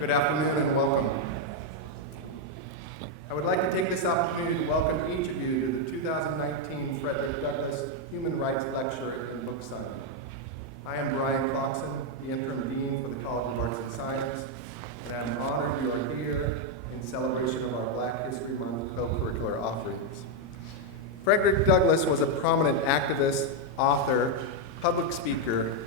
Good afternoon and welcome. I would like to take this opportunity to welcome each of you to the 2019 Frederick Douglass Human Rights Lecture and Book Signing. I am Brian Clarkson, the Interim Dean for the College of Arts and Science, and I'm honored you are here in celebration of our Black History Month co-curricular offerings. Frederick Douglass was a prominent activist, author, public speaker,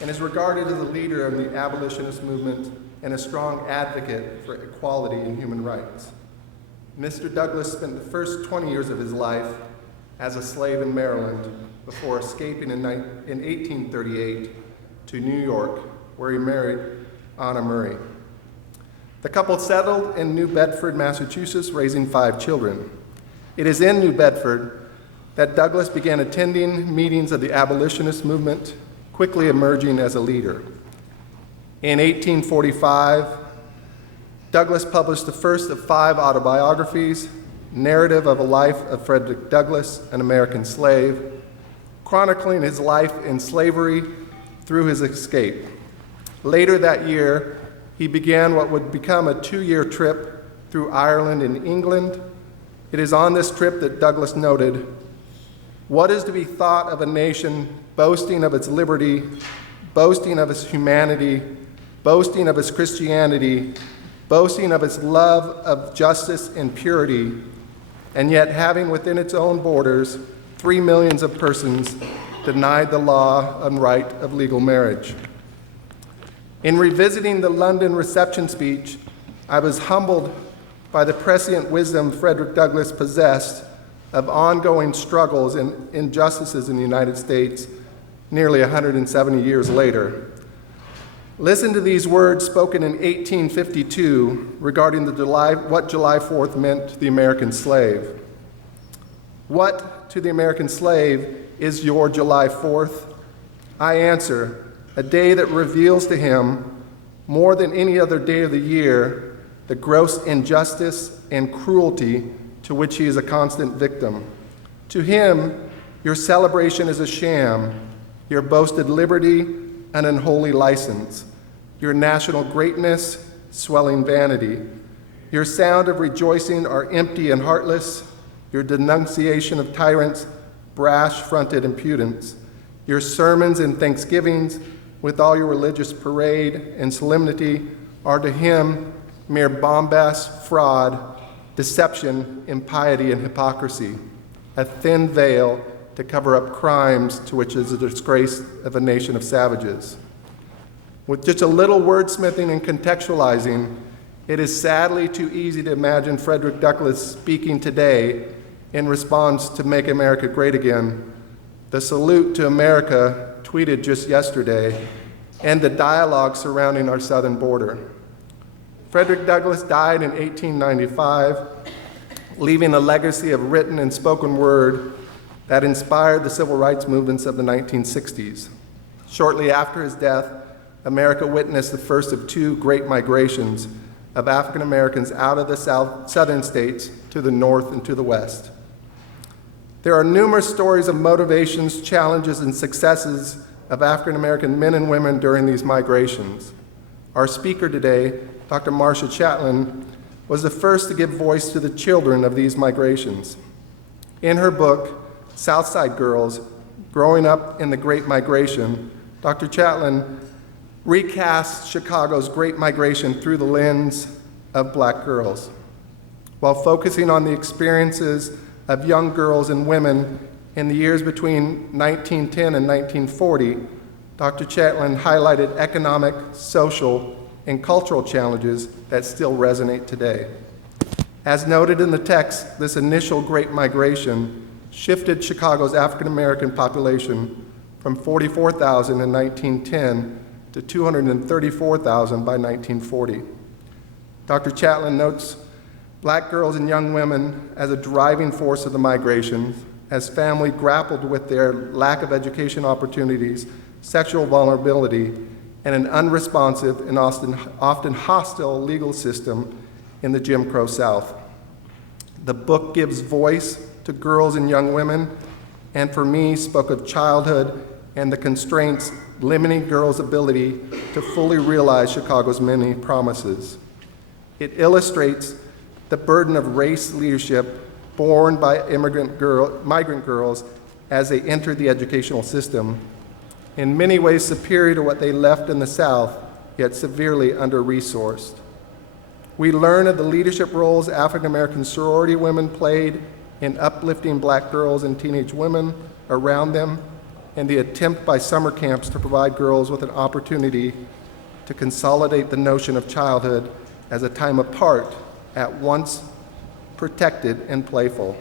and is regarded as a leader of the abolitionist movement and a strong advocate for equality and human rights. Mr. Douglass spent the first 20 years of his life as a slave in Maryland before escaping in 1838 to New York, where he married Anna Murray. The couple settled in New Bedford, Massachusetts, raising 5 children. It is in New Bedford that Douglass began attending meetings of the abolitionist movement, quickly emerging as a leader. In 1845, Douglass published the first of 5 autobiographies, Narrative of a Life of Frederick Douglass, an American Slave, chronicling his life in slavery through his escape. Later that year, he began what would become a 2-year trip through Ireland and England. It is on this trip that Douglass noted, "What is to be thought of a nation boasting of its liberty, boasting of its humanity, boasting of its Christianity, boasting of its love of justice and purity, and yet having within its own borders 3 millions of persons denied the law and right of legal marriage?" In revisiting the London reception speech, I was humbled by the prescient wisdom Frederick Douglass possessed of ongoing struggles and injustices in the United States nearly 170 years later. Listen to these words spoken in 1852 regarding what July 4th meant to the American slave. "What to the American slave is your July 4th? I answer, a day that reveals to him, more than any other day of the year, the gross injustice and cruelty to which he is a constant victim. To him, your celebration is a sham, your boasted liberty an unholy license, your national greatness swelling vanity. Your sound of rejoicing are empty and heartless, your denunciation of tyrants brash-fronted impudence. Your sermons and thanksgivings, with all your religious parade and solemnity, are to him mere bombast, fraud, deception, impiety, and hypocrisy, a thin veil to cover up crimes to which is a disgrace of a nation of savages." With just a little wordsmithing and contextualizing, it is sadly too easy to imagine Frederick Douglass speaking today in response to Make America Great Again, the salute to America tweeted just yesterday, and the dialogue surrounding our southern border. Frederick Douglass died in 1895, leaving a legacy of written and spoken word that inspired the civil rights movements of the 1960s. Shortly after his death, America witnessed the first of 2 great migrations of African Americans out of the southern states to the north and to the west. There are numerous stories of motivations, challenges, and successes of African American men and women during these migrations. Our speaker today, Dr. Marcia Chatelain, was the first to give voice to the children of these migrations. In her book, Southside Girls, Growing Up in the Great Migration, Dr. Chatelain recasts Chicago's Great Migration through the lens of Black girls. While focusing on the experiences of young girls and women in the years between 1910 and 1940, Dr. Chatelain highlighted economic, social, and cultural challenges that still resonate today. As noted in the text, this initial Great Migration shifted Chicago's African American population from 44,000 in 1910 to 234,000 by 1940. Dr. Chatelain notes Black girls and young women as a driving force of the migration, as family grappled with their lack of education opportunities, sexual vulnerability, and an unresponsive and often hostile legal system in the Jim Crow South. The book gives voice to girls and young women, and for me spoke of childhood and the constraints limiting girls' ability to fully realize Chicago's many promises. It illustrates the burden of race leadership borne by migrant girls as they enter the educational system, in many ways superior to what they left in the South, yet severely under-resourced. We learn of the leadership roles African-American sorority women played in uplifting Black girls and teenage women around them, and the attempt by summer camps to provide girls with an opportunity to consolidate the notion of childhood as a time apart, at once protected and playful.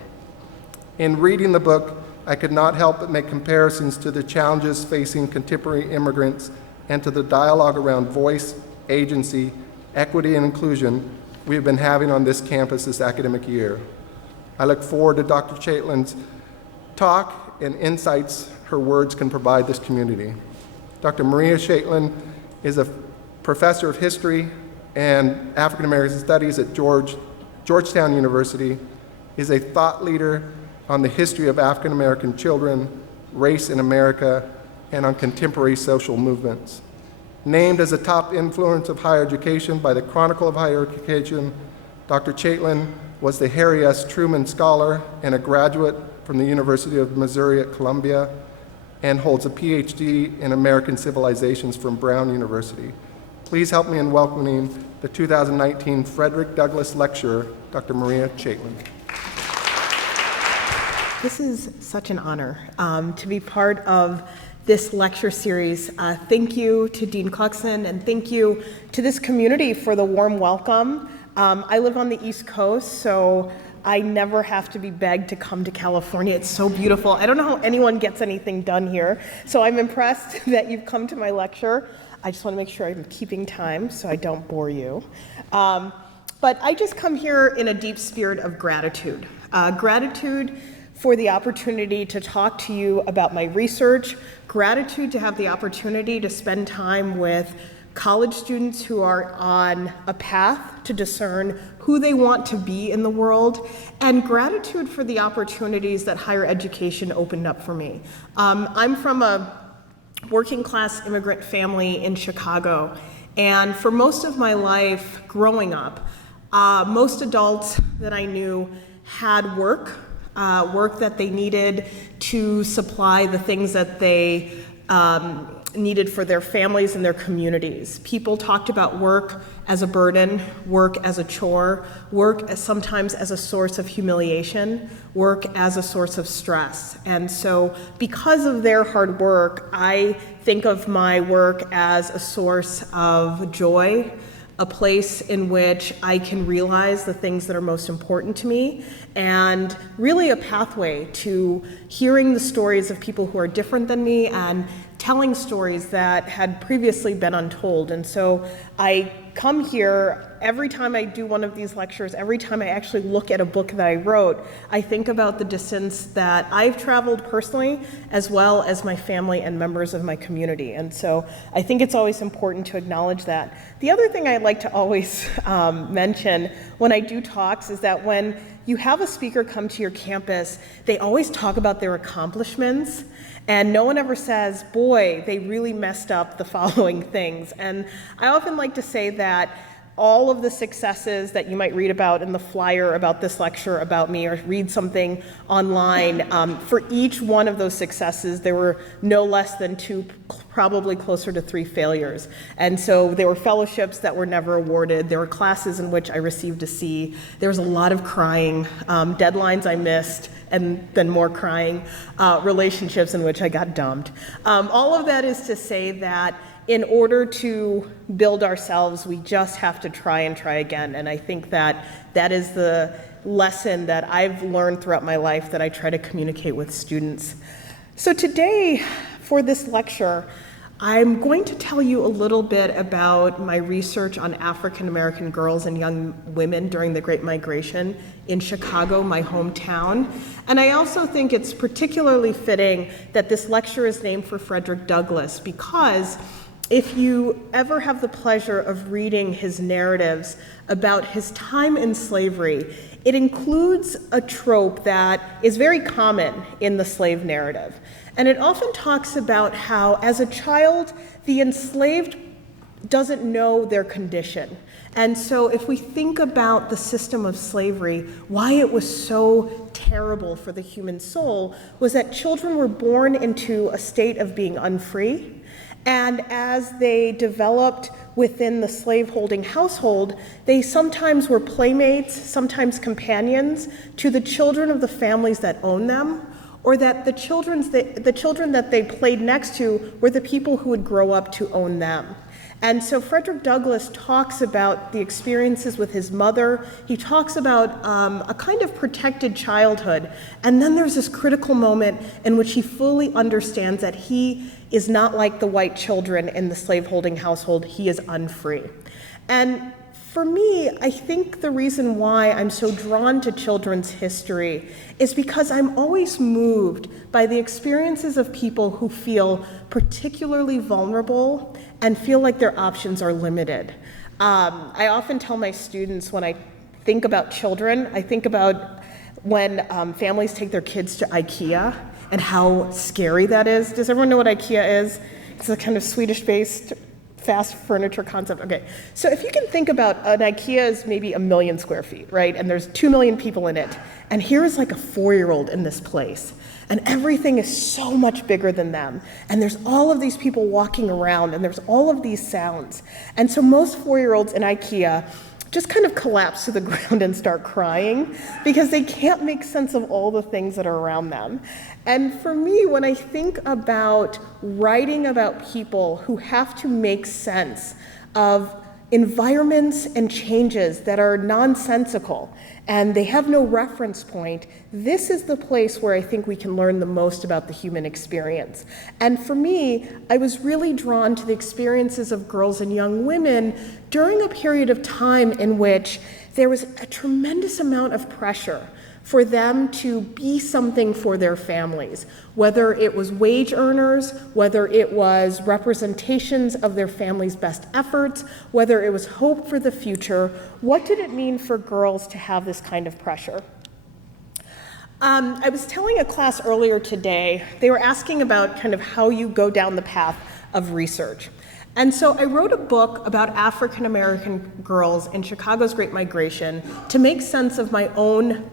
In reading the book, I could not help but make comparisons to the challenges facing contemporary immigrants and to the dialogue around voice, agency, equity, and inclusion we have been having on this campus this academic year. I look forward to Dr. Chatelain's talk and insights her words can provide this community. Dr. Marcia Chatelain is a professor of history and African American studies at Georgetown University, is a thought leader on the history of African American children, race in America, and on contemporary social movements. Named as a top influence of higher education by the Chronicle of Higher Education, Dr. Chatelain was the Harry S. Truman Scholar and a graduate from the University of Missouri at Columbia, and holds a PhD in American Civilizations from Brown University. Please help me in welcoming the 2019 Frederick Douglass Lecturer, Dr. Marcia Chatelain. This is such an honor to be part of this lecture series. Thank you to Dean Clarkson, and thank you to this community for the warm welcome. I live on the East Coast, so I never have to be begged to come to California. It's so beautiful. I don't know how anyone gets anything done here, so I'm impressed that you've come to my lecture. I just want to make sure I'm keeping time so I don't bore you. But I just come here in a deep spirit of gratitude. Gratitude for the opportunity to talk to you about my research, gratitude to have the opportunity to spend time with college students who are on a path to discern who they want to be in the world, and gratitude for the opportunities that higher education opened up for me. I'm from a working class immigrant family in Chicago, and for most of my life growing up, most adults that I knew had work that they needed to supply the things that they needed for their families and their communities. People talked about work as a burden, work as a chore, work as sometimes as a source of humiliation, work as a source of stress. And so because of their hard work, I think of my work as a source of joy, a place in which I can realize the things that are most important to me, and really a pathway to hearing the stories of people who are different than me and telling stories that had previously been untold. And so I come here every time I do one of these lectures, every time I actually look at a book that I wrote, I think about the distance that I've traveled personally, as well as my family and members of my community. And so I think it's always important to acknowledge that. The other thing I like to always mention when I do talks is that when you have a speaker come to your campus, they always talk about their accomplishments, and no one ever says, boy, they really messed up the following things. And I often like to say that all of the successes that you might read about in the flyer about this lecture about me, or read something online, for each one of those successes, there were no less than 2, probably closer to 3 failures. And so there were fellowships that were never awarded. There were classes in which I received a C. There was a lot of crying, deadlines I missed, and then more crying, relationships in which I got dumped. All of that is to say that in order to build ourselves, we just have to try and try again. And I think that that is the lesson that I've learned throughout my life that I try to communicate with students. So today, for this lecture, I'm going to tell you a little bit about my research on African American girls and young women during the Great Migration in Chicago, my hometown. And I also think it's particularly fitting that this lecture is named for Frederick Douglass, because if you ever have the pleasure of reading his narratives about his time in slavery, it includes a trope that is very common in the slave narrative. And it often talks about how, as a child, the enslaved doesn't know their condition. And so if we think about the system of slavery, why it was so terrible for the human soul was that children were born into a state of being unfree. And as they developed within the slaveholding household, they sometimes were playmates, sometimes companions to the children of the families that owned them, or that the children that they played next to were the people who would grow up to own them. And so Frederick Douglass talks about the experiences with his mother. He talks about a kind of protected childhood. And then there's this critical moment in which he fully understands that he is not like the white children in the slaveholding household. He is unfree. And for me, I think the reason why I'm so drawn to children's history is because I'm always moved by the experiences of people who feel particularly vulnerable and feel like their options are limited. I often tell my students when I think about children, I think about when families take their kids to IKEA and how scary that is. Does everyone know what IKEA is? It's a kind of Swedish-based fast furniture concept. Okay, so if you can think about an IKEA is maybe 1 million square feet, right? And there's 2 million people in it. And here is like a 4-year-old in this place. And everything is so much bigger than them. And there's all of these people walking around, and there's all of these sounds. And so most 4-year-olds in IKEA just kind of collapse to the ground and start crying because they can't make sense of all the things that are around them. And for me, when I think about writing about people who have to make sense of environments and changes that are nonsensical and they have no reference point, this is the place where I think we can learn the most about the human experience. And for me, I was really drawn to the experiences of girls and young women during a period of time in which there was a tremendous amount of pressure for them to be something for their families, whether it was wage earners, whether it was representations of their family's best efforts, whether it was hope for the future. What did it mean for girls to have this kind of pressure? I was telling a class earlier today, they were asking about kind of how you go down the path of research. And so I wrote a book about African American girls in Chicago's Great Migration to make sense of my own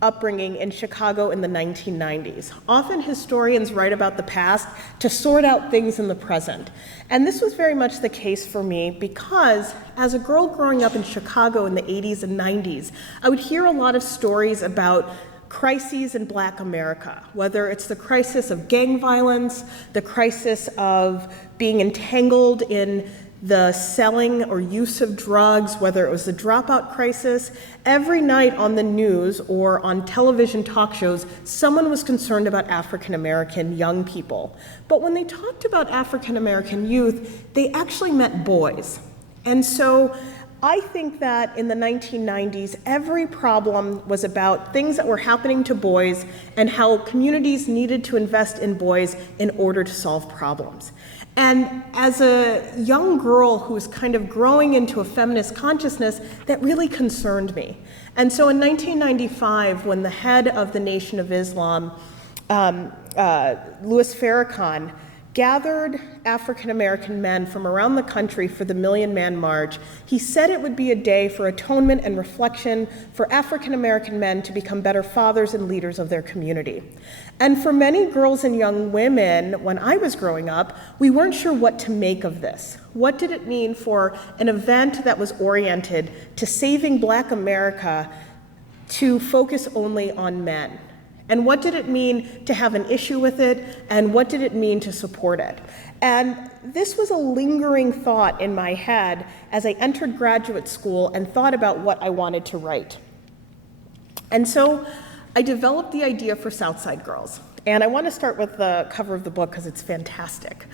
upbringing in Chicago in the 1990s. Often historians write about the past to sort out things in the present. And this was very much the case for me because as a girl growing up in Chicago in the 80s and 90s, I would hear a lot of stories about crises in Black America, whether it's the crisis of gang violence, the crisis of being entangled in the selling or use of drugs, whether it was the dropout crisis. Every night on the news or on television talk shows, someone was concerned about African American young people. But when they talked about African American youth, they actually meant boys. And so I think that in the 1990s, every problem was about things that were happening to boys and how communities needed to invest in boys in order to solve problems. And as a young girl who was kind of growing into a feminist consciousness, that really concerned me. And so in 1995, when the head of the Nation of Islam, Louis Farrakhan, gathered African American men from around the country for the Million Man March, he said it would be a day for atonement and reflection for African American men to become better fathers and leaders of their community. And for many girls and young women, when I was growing up, we weren't sure what to make of this. What did it mean for an event that was oriented to saving Black America to focus only on men? And what did it mean to have an issue with it? And what did it mean to support it? And this was a lingering thought in my head as I entered graduate school and thought about what I wanted to write. And so I developed the idea for Southside Girls. And I want to start with the cover of the book because it's fantastic.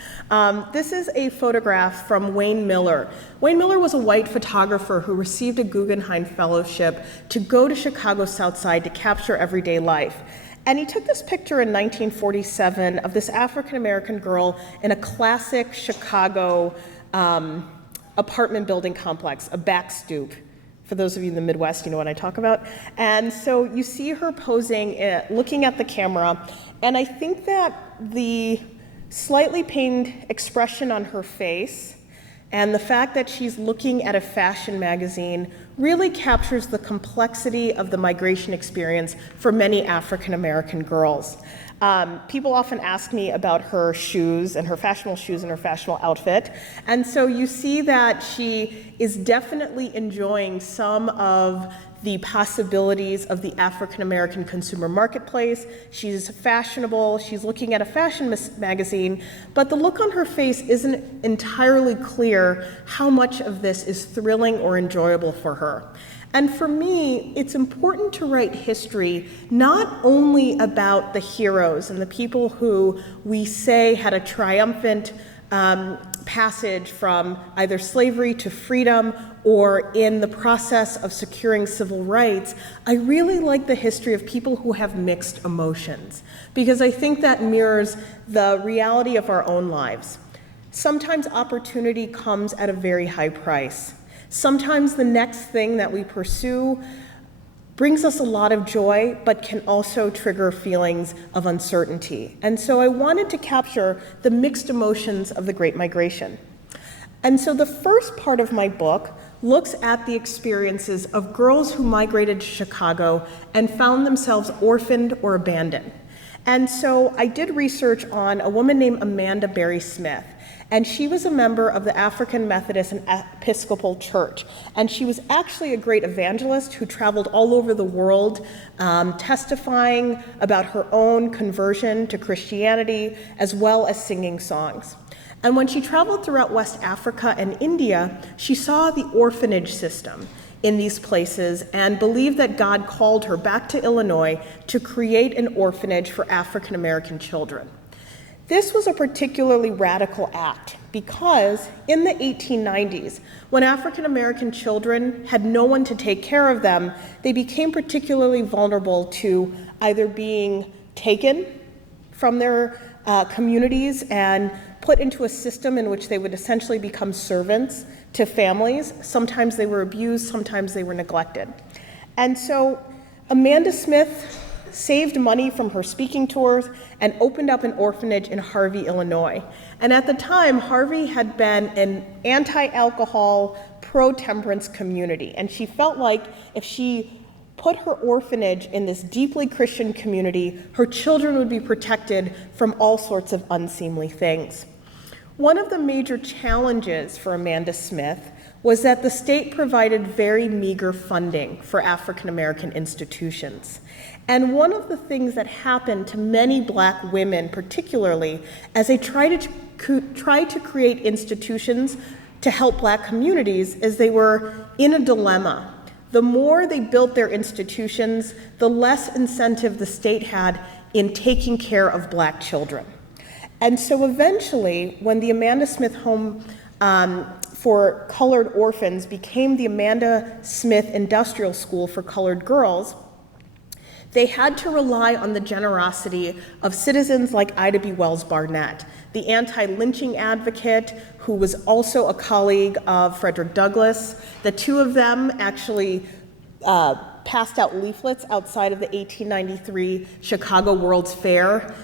This is a photograph from Wayne Miller. Wayne Miller was a white photographer who received a Guggenheim Fellowship to go to Chicago's South Side to capture everyday life. And he took this picture in 1947 of this African-American girl in a classic Chicago apartment building complex, a back stoop. For those of you in the Midwest, you know what I talk about. And so you see her posing, looking at the camera, and I think that the slightly pained expression on her face and the fact that she's looking at a fashion magazine really captures the complexity of the migration experience for many African American girls. People often ask me about her shoes and her fashionable shoes and her fashionable outfit. And so you see that she is definitely enjoying some of the possibilities of the African American consumer marketplace. She's fashionable, she's looking at a fashion magazine, but the look on her face isn't entirely clear how much of this is thrilling or enjoyable for her. And for me, it's important to write history not only about the heroes and the people who we say had a triumphant passage from either slavery to freedom or in the process of securing civil rights. I really like the history of people who have mixed emotions, because I think that mirrors the reality of our own lives. Sometimes opportunity comes at a very high price. Sometimes the next thing that we pursue brings us a lot of joy, but can also trigger feelings of uncertainty. And so I wanted to capture the mixed emotions of the Great Migration. And so the first part of my book looks at the experiences of girls who migrated to Chicago and found themselves orphaned or abandoned. And so I did research on a woman named Amanda Berry Smith. And she was a member of the African Methodist and Episcopal Church. And she was actually a great evangelist who traveled all over the world, testifying about her own conversion to Christianity, as well as singing songs. And when she traveled throughout West Africa and India, she saw the orphanage system in these places and believed that God called her back to Illinois to create an orphanage for African American children. This was a particularly radical act because in the 1890s, when African American children had no one to take care of them, they became particularly vulnerable to either being taken from their communities and put into a system in which they would essentially become servants to families. Sometimes they were abused, sometimes they were neglected. And so Amanda Smith saved money from her speaking tours and opened up an orphanage in Harvey, Illinois. And at the time, Harvey had been an anti-alcohol, pro-temperance community. And she felt like if she put her orphanage in this deeply Christian community, her children would be protected from all sorts of unseemly things. One of the major challenges for Amanda Smith was that the state provided very meager funding for African American institutions. And one of the things that happened to many Black women, particularly, as they tried to create institutions to help Black communities, is they were in a dilemma. The more they built their institutions, the less incentive the state had in taking care of Black children. And so eventually, when the Amanda Smith Home for Colored Orphans became the Amanda Smith Industrial School for Colored Girls, they had to rely on the generosity of citizens like Ida B. Wells Barnett, the anti-lynching advocate who was also a colleague of Frederick Douglass. The two of them actually passed out leaflets outside of the 1893 Chicago World's Fair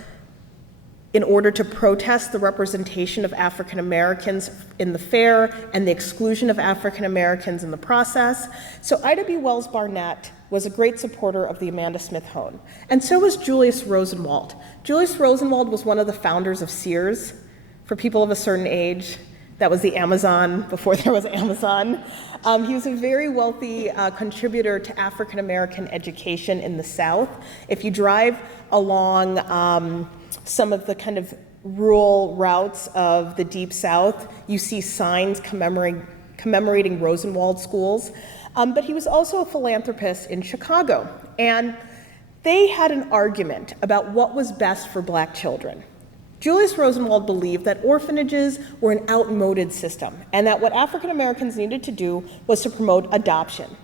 in order to protest the representation of African Americans in the fair and the exclusion of African Americans in the process. So Ida B. Wells Barnett was a great supporter of the Amanda Smith Home, and so was Julius Rosenwald. Julius Rosenwald was one of the founders of Sears. For people of a certain age, that was the Amazon before there was Amazon. He was a very wealthy contributor to African American education in the South. If you drive along some of the kind of rural routes of the Deep South, you see signs commemorating Rosenwald schools. But he was also a philanthropist in Chicago. And they had an argument about what was best for Black children. Julius Rosenwald believed that orphanages were an outmoded system and that what African Americans needed to do was to promote adoption.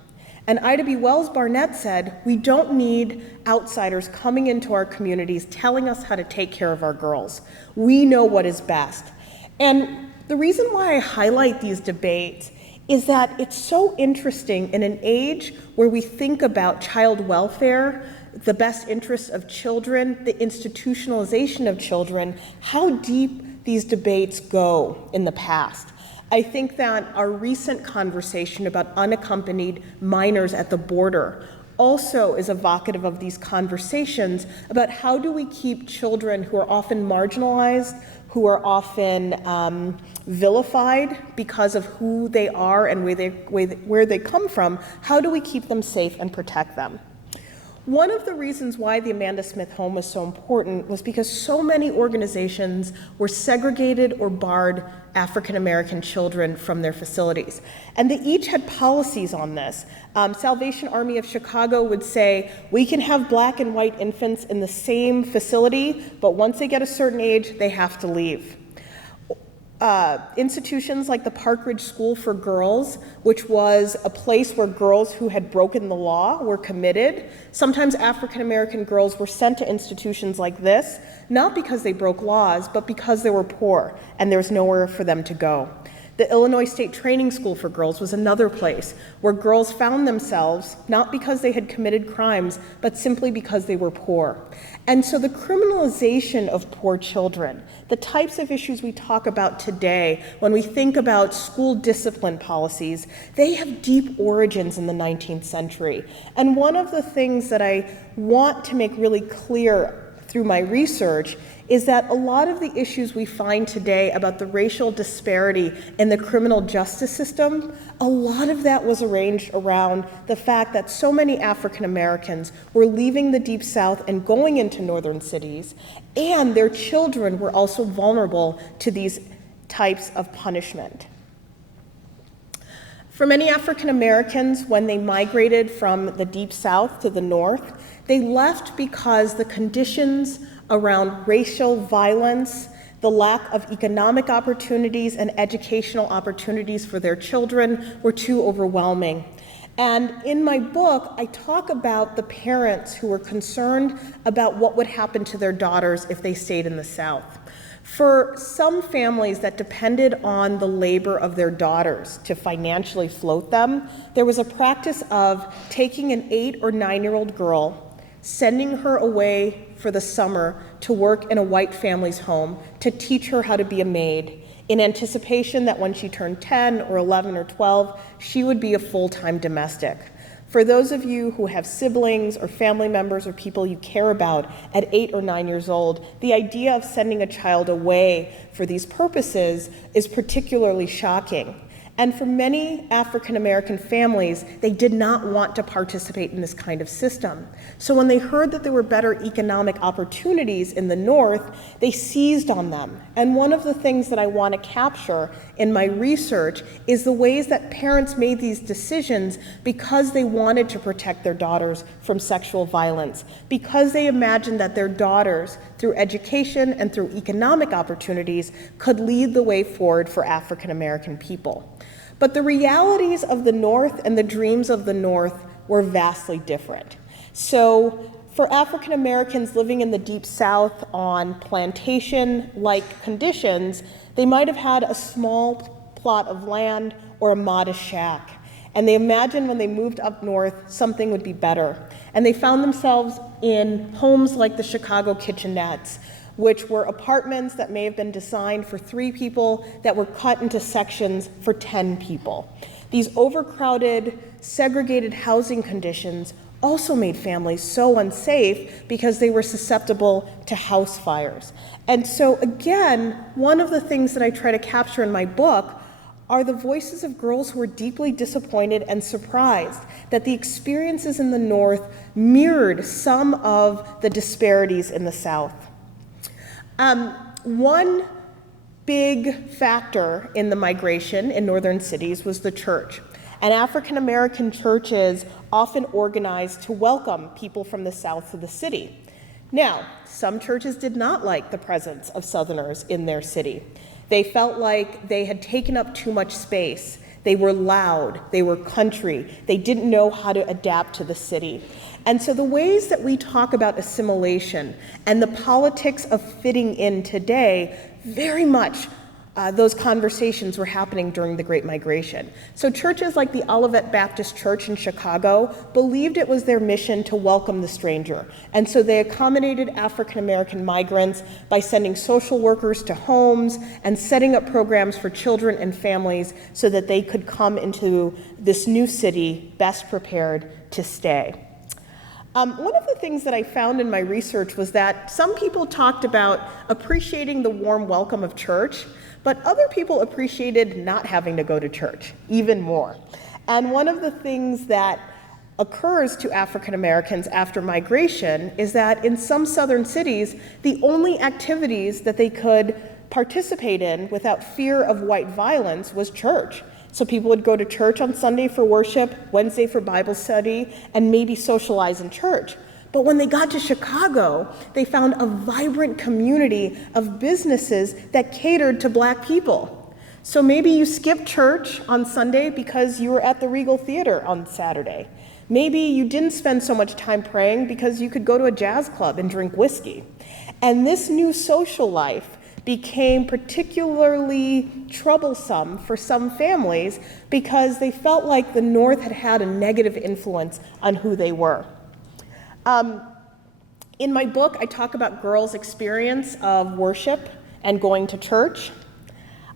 And Ida B. Wells Barnett said, we don't need outsiders coming into our communities telling us how to take care of our girls. We know what is best. And the reason why I highlight these debates is that it's so interesting in an age where we think about child welfare, the best interests of children, the institutionalization of children, how deep these debates go in the past. I think that our recent conversation about unaccompanied minors at the border also is evocative of these conversations about how do we keep children who are often marginalized, who are often vilified because of who they are and where they come from, how do we keep them safe and protect them? One of the reasons why the Amanda Smith Home was so important was because so many organizations were segregated or barred African American children from their facilities. And they each had policies on this. Salvation Army of Chicago would say, we can have black and white infants in the same facility, but once they get a certain age, they have to leave. Institutions like the Park Ridge School for Girls, which was a place where girls who had broken the law were committed. Sometimes African American girls were sent to institutions like this, not because they broke laws, but because they were poor and there was nowhere for them to go. The Illinois State Training School for Girls was another place where girls found themselves, not because they had committed crimes, but simply because they were poor. And so the criminalization of poor children, the types of issues we talk about today when we think about school discipline policies, they have deep origins in the 19th century. And one of the things that I want to make really clear through my research is that a lot of the issues we find today about the racial disparity in the criminal justice system, a lot of that was arranged around the fact that so many African Americans were leaving the Deep South and going into northern cities, and their children were also vulnerable to these types of punishment. For many African Americans, when they migrated from the Deep South to the North, they left because the conditions around racial violence, the lack of economic opportunities and educational opportunities for their children were too overwhelming. And in my book, I talk about the parents who were concerned about what would happen to their daughters if they stayed in the South. For some families that depended on the labor of their daughters to financially float them, there was a practice of taking an 8 or 9-year-old girl, sending her away for the summer to work in a white family's home to teach her how to be a maid, in anticipation that when she turned 10 or 11 or 12, she would be a full-time domestic. For those of you who have siblings or family members or people you care about at 8 or 9 years old, the idea of sending a child away for these purposes is particularly shocking. And for many African American families, they did not want to participate in this kind of system. So when they heard that there were better economic opportunities in the North, they seized on them. And one of the things that I want to capture in my research is the ways that parents made these decisions because they wanted to protect their daughters from sexual violence, because they imagined that their daughters, through education and through economic opportunities, could lead the way forward for African American people. But the realities of the North and the dreams of the North were vastly different. So for African Americans living in the Deep South on plantation-like conditions, they might have had a small plot of land or a modest shack. And they imagined when they moved up north, something would be better. And they found themselves in homes like the Chicago kitchenettes, which were apartments that may have been designed for 3 people that were cut into sections for 10 people. These overcrowded, segregated housing conditions also made families so unsafe because they were susceptible to house fires. And so again, one of the things that I try to capture in my book are the voices of girls who are deeply disappointed and surprised that the experiences in the North mirrored some of the disparities in the South. One big factor in the migration in northern cities was the church. And African American churches often organized to welcome people from the South to the city. Now, some churches did not like the presence of Southerners in their city. They felt like they had taken up too much space. They were loud, they were country, they didn't know how to adapt to the city. And so the ways that we talk about assimilation and the politics of fitting in today, very much those conversations were happening during the Great Migration. So churches like the Olivet Baptist Church in Chicago believed it was their mission to welcome the stranger. And so they accommodated African American migrants by sending social workers to homes and setting up programs for children and families so that they could come into this new city best prepared to stay. One of the things that I found in my research was that some people talked about appreciating the warm welcome of church, but other people appreciated not having to go to church even more. And one of the things that occurs to African Americans after migration is that in some southern cities, the only activities that they could participate in without fear of white violence was church. So people would go to church on Sunday for worship, Wednesday for Bible study, and maybe socialize in church. But when they got to Chicago, they found a vibrant community of businesses that catered to Black people. So maybe you skipped church on Sunday because you were at the Regal Theater on Saturday. Maybe you didn't spend so much time praying because you could go to a jazz club and drink whiskey. And this new social life became particularly troublesome for some families because they felt like the North had had a negative influence on who they were. In my book, I talk about girls' experience of worship and going to church.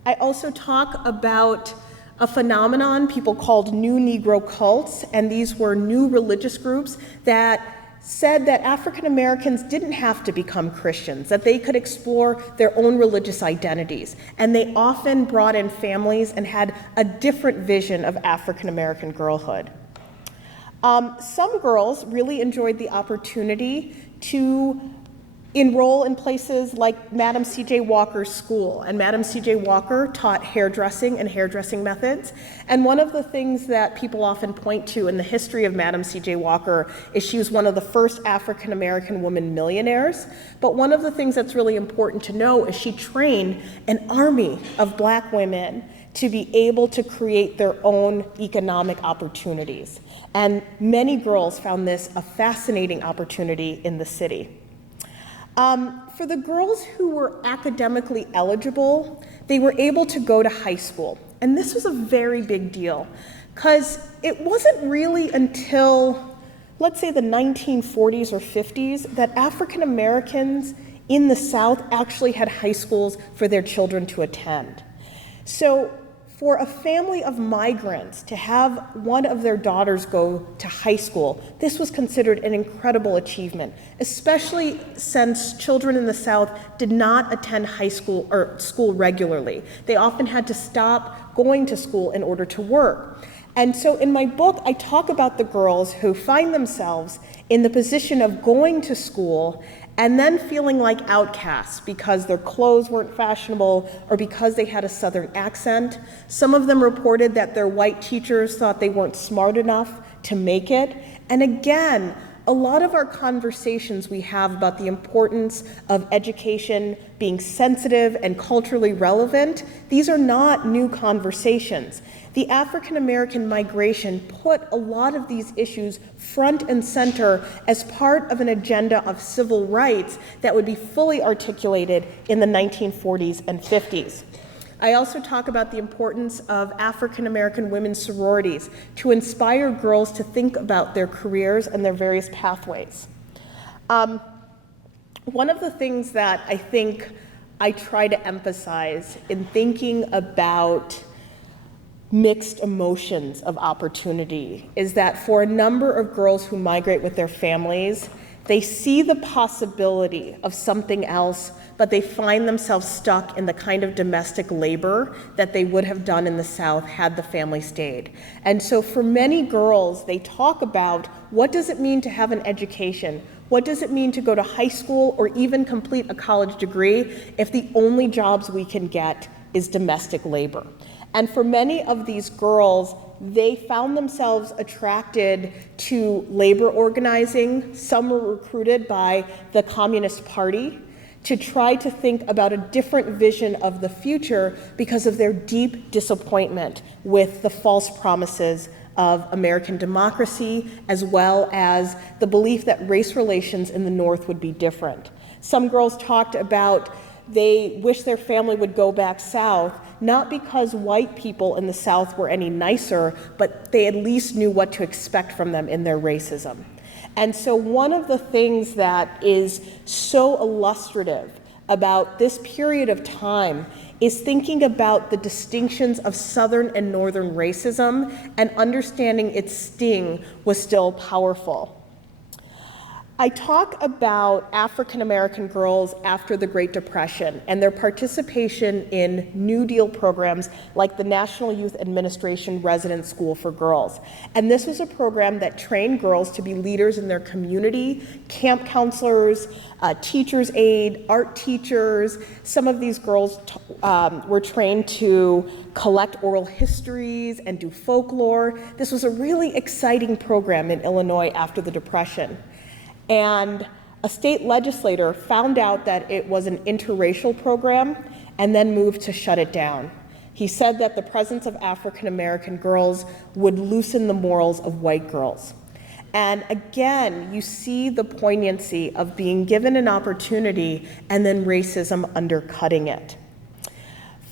I also talk about a phenomenon people called New Negro cults, and these were new religious groups that said that African Americans didn't have to become Christians, that they could explore their own religious identities. And they often brought in families and had a different vision of African American girlhood. Some girls really enjoyed the opportunity to enroll in places like Madam C.J. Walker's school. And Madam C.J. Walker taught hairdressing and hairdressing methods. And one of the things that people often point to in the history of Madam C.J. Walker is she was one of the first African American women millionaires. But one of the things that's really important to know is she trained an army of Black women to be able to create their own economic opportunities. And many girls found this a fascinating opportunity in the city. For the girls who were academically eligible, they were able to go to high school. And this was a very big deal because it wasn't really until, let's say, the 1940s or 50s that African Americans in the South actually had high schools for their children to attend. So for a family of migrants to have one of their daughters go to high school, this was considered an incredible achievement, especially since children in the South did not attend high school or school regularly. They often had to stop going to school in order to work. And so in my book, I talk about the girls who find themselves in the position of going to school and then feeling like outcasts because their clothes weren't fashionable or because they had a Southern accent. Some of them reported that their white teachers thought they weren't smart enough to make it. And again, a lot of our conversations we have about the importance of education being sensitive and culturally relevant, these are not new conversations. The African American migration put a lot of these issues front and center as part of an agenda of civil rights that would be fully articulated in the 1940s and 50s. I also talk about the importance of African American women's sororities to inspire girls to think about their careers and their various pathways. One of the things that I think I try to emphasize in thinking about mixed emotions of opportunity is that for a number of girls who migrate with their families, they see the possibility of something else, but they find themselves stuck in the kind of domestic labor that they would have done in the South had the family stayed. And so for many girls, they talk about what does it mean to have an education? What does it mean to go to high school or even complete a college degree if the only jobs we can get is domestic labor? And for many of these girls, they found themselves attracted to labor organizing. Some were recruited by the Communist Party to try to think about a different vision of the future because of their deep disappointment with the false promises of American democracy, as well as the belief that race relations in the North would be different. Some girls talked about they wish their family would go back south, not because white people in the South were any nicer, but they at least knew what to expect from them in their racism. And so one of the things that is so illustrative about this period of time is thinking about the distinctions of Southern and Northern racism and understanding its sting was still powerful. I talk about African American girls after the Great Depression and their participation in New Deal programs like the National Youth Administration Resident School for Girls. And this was a program that trained girls to be leaders in their community, camp counselors, teacher's aide, art teachers. Some of these girls were trained to collect oral histories and do folklore. This was a really exciting program in Illinois after the Depression. And a state legislator found out that it was an interracial program and then moved to shut it down. He said that the presence of African American girls would loosen the morals of white girls. And again, you see the poignancy of being given an opportunity and then racism undercutting it.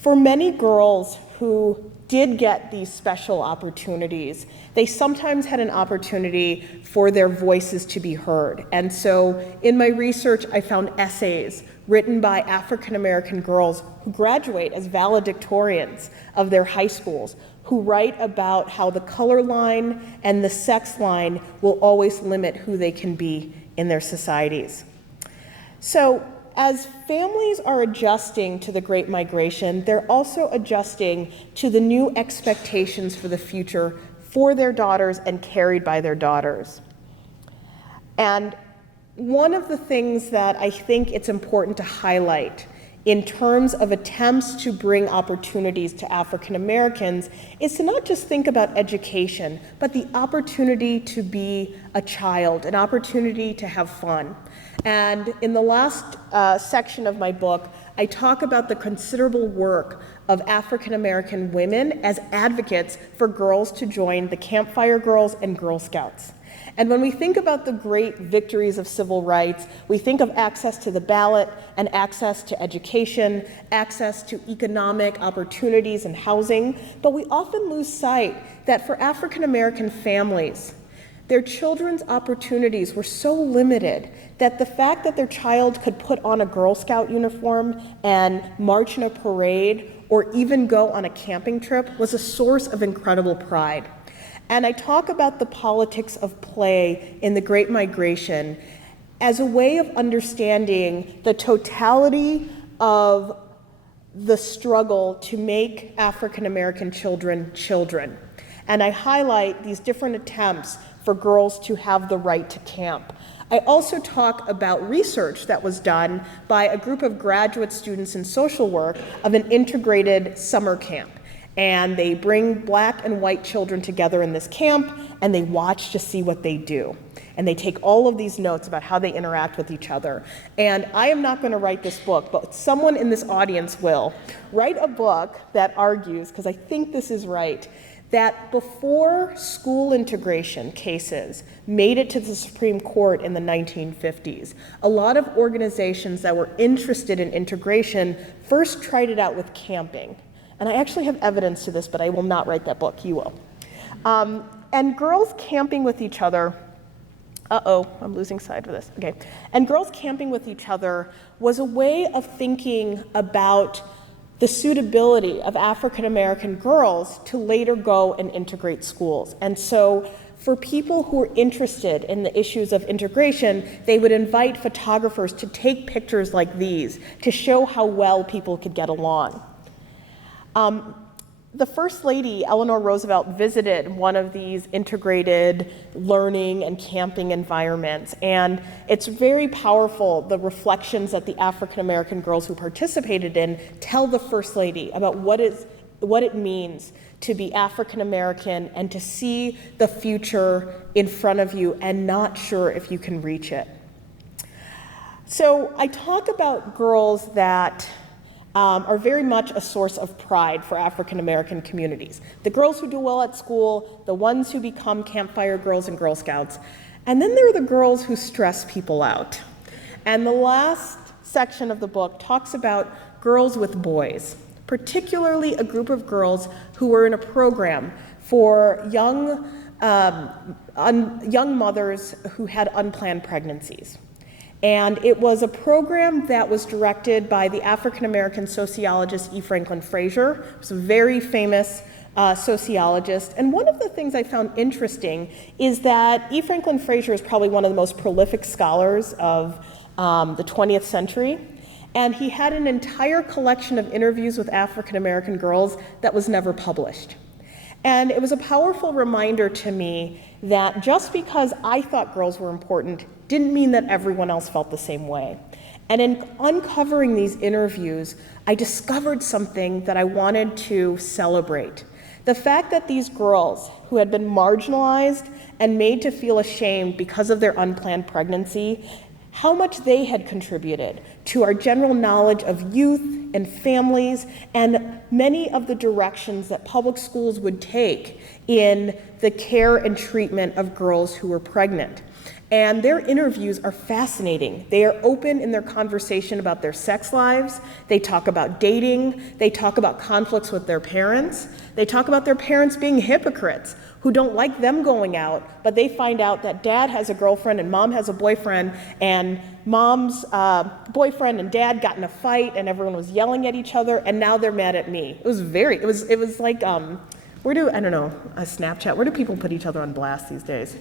For many girls who did get these special opportunities, they sometimes had an opportunity for their voices to be heard. And so in my research, I found essays written by African American girls who graduate as valedictorians of their high schools, who write about how the color line and the sex line will always limit who they can be in their societies. So as families are adjusting to the Great Migration, they're also adjusting to the new expectations for the future for their daughters and carried by their daughters. And one of the things that I think it's important to highlight in terms of attempts to bring opportunities to African Americans is to not just think about education, but the opportunity to be a child, an opportunity to have fun. And in the last section of my book, I talk about the considerable work of African American women as advocates for girls to join the Campfire Girls and Girl Scouts. And when we think about the great victories of civil rights, we think of access to the ballot and access to education, access to economic opportunities and housing, but we often lose sight that for African American families, their children's opportunities were so limited that the fact that their child could put on a Girl Scout uniform and march in a parade or even go on a camping trip was a source of incredible pride. And I talk about the politics of play in the Great Migration as a way of understanding the totality of the struggle to make African American children children. And I highlight these different attempts for girls to have the right to camp. I also talk about research that was done by a group of graduate students in social work of an integrated summer camp. And they bring Black and white children together in this camp, and they watch to see what they do. And they take all of these notes about how they interact with each other. And I am not going to write this book, but someone in this audience will write a book that argues, because I think this is right, that before school integration cases made it to the Supreme Court in the 1950s, a lot of organizations that were interested in integration first tried it out with camping. And I actually have evidence to this, but I will not write that book, you will. And girls camping with each other, I'm losing sight of this, okay. And girls camping with each other was a way of thinking about the suitability of African American girls to later go and integrate schools. And so for people who are interested in the issues of integration, they would invite photographers to take pictures like these to show how well people could get along. The First Lady, Eleanor Roosevelt, visited one of these integrated learning and camping environments, and it's very powerful, the reflections that the African American girls who participated in tell the First Lady about what it means to be African American and to see the future in front of you and not sure if you can reach it. So I talk about girls that are very much a source of pride for African American communities. The girls who do well at school, the ones who become campfire girls and Girl Scouts, and then there are the girls who stress people out. And the last section of the book talks about girls with boys, particularly a group of girls who were in a program for young mothers who had unplanned pregnancies. And it was a program that was directed by the African-American sociologist E. Franklin Frazier, who was a very famous sociologist. And one of the things I found interesting is that E. Franklin Frazier is probably one of the most prolific scholars of the 20th century. And he had an entire collection of interviews with African-American girls that was never published. And it was a powerful reminder to me that just because I thought girls were important didn't mean that everyone else felt the same way. And in uncovering these interviews, I discovered something that I wanted to celebrate. The fact that these girls who had been marginalized and made to feel ashamed because of their unplanned pregnancy, how much they had contributed to our general knowledge of youth and families and many of the directions that public schools would take in the care and treatment of girls who were pregnant. And their interviews are fascinating. They are open in their conversation about their sex lives. They talk about dating. They talk about conflicts with their parents. They talk about their parents being hypocrites who don't like them going out, but they find out that dad has a girlfriend and mom has a boyfriend, and mom's boyfriend and dad got in a fight and everyone was yelling at each other, and now they're mad at me. It was like, I don't know, a Snapchat, where do people put each other on blast these days?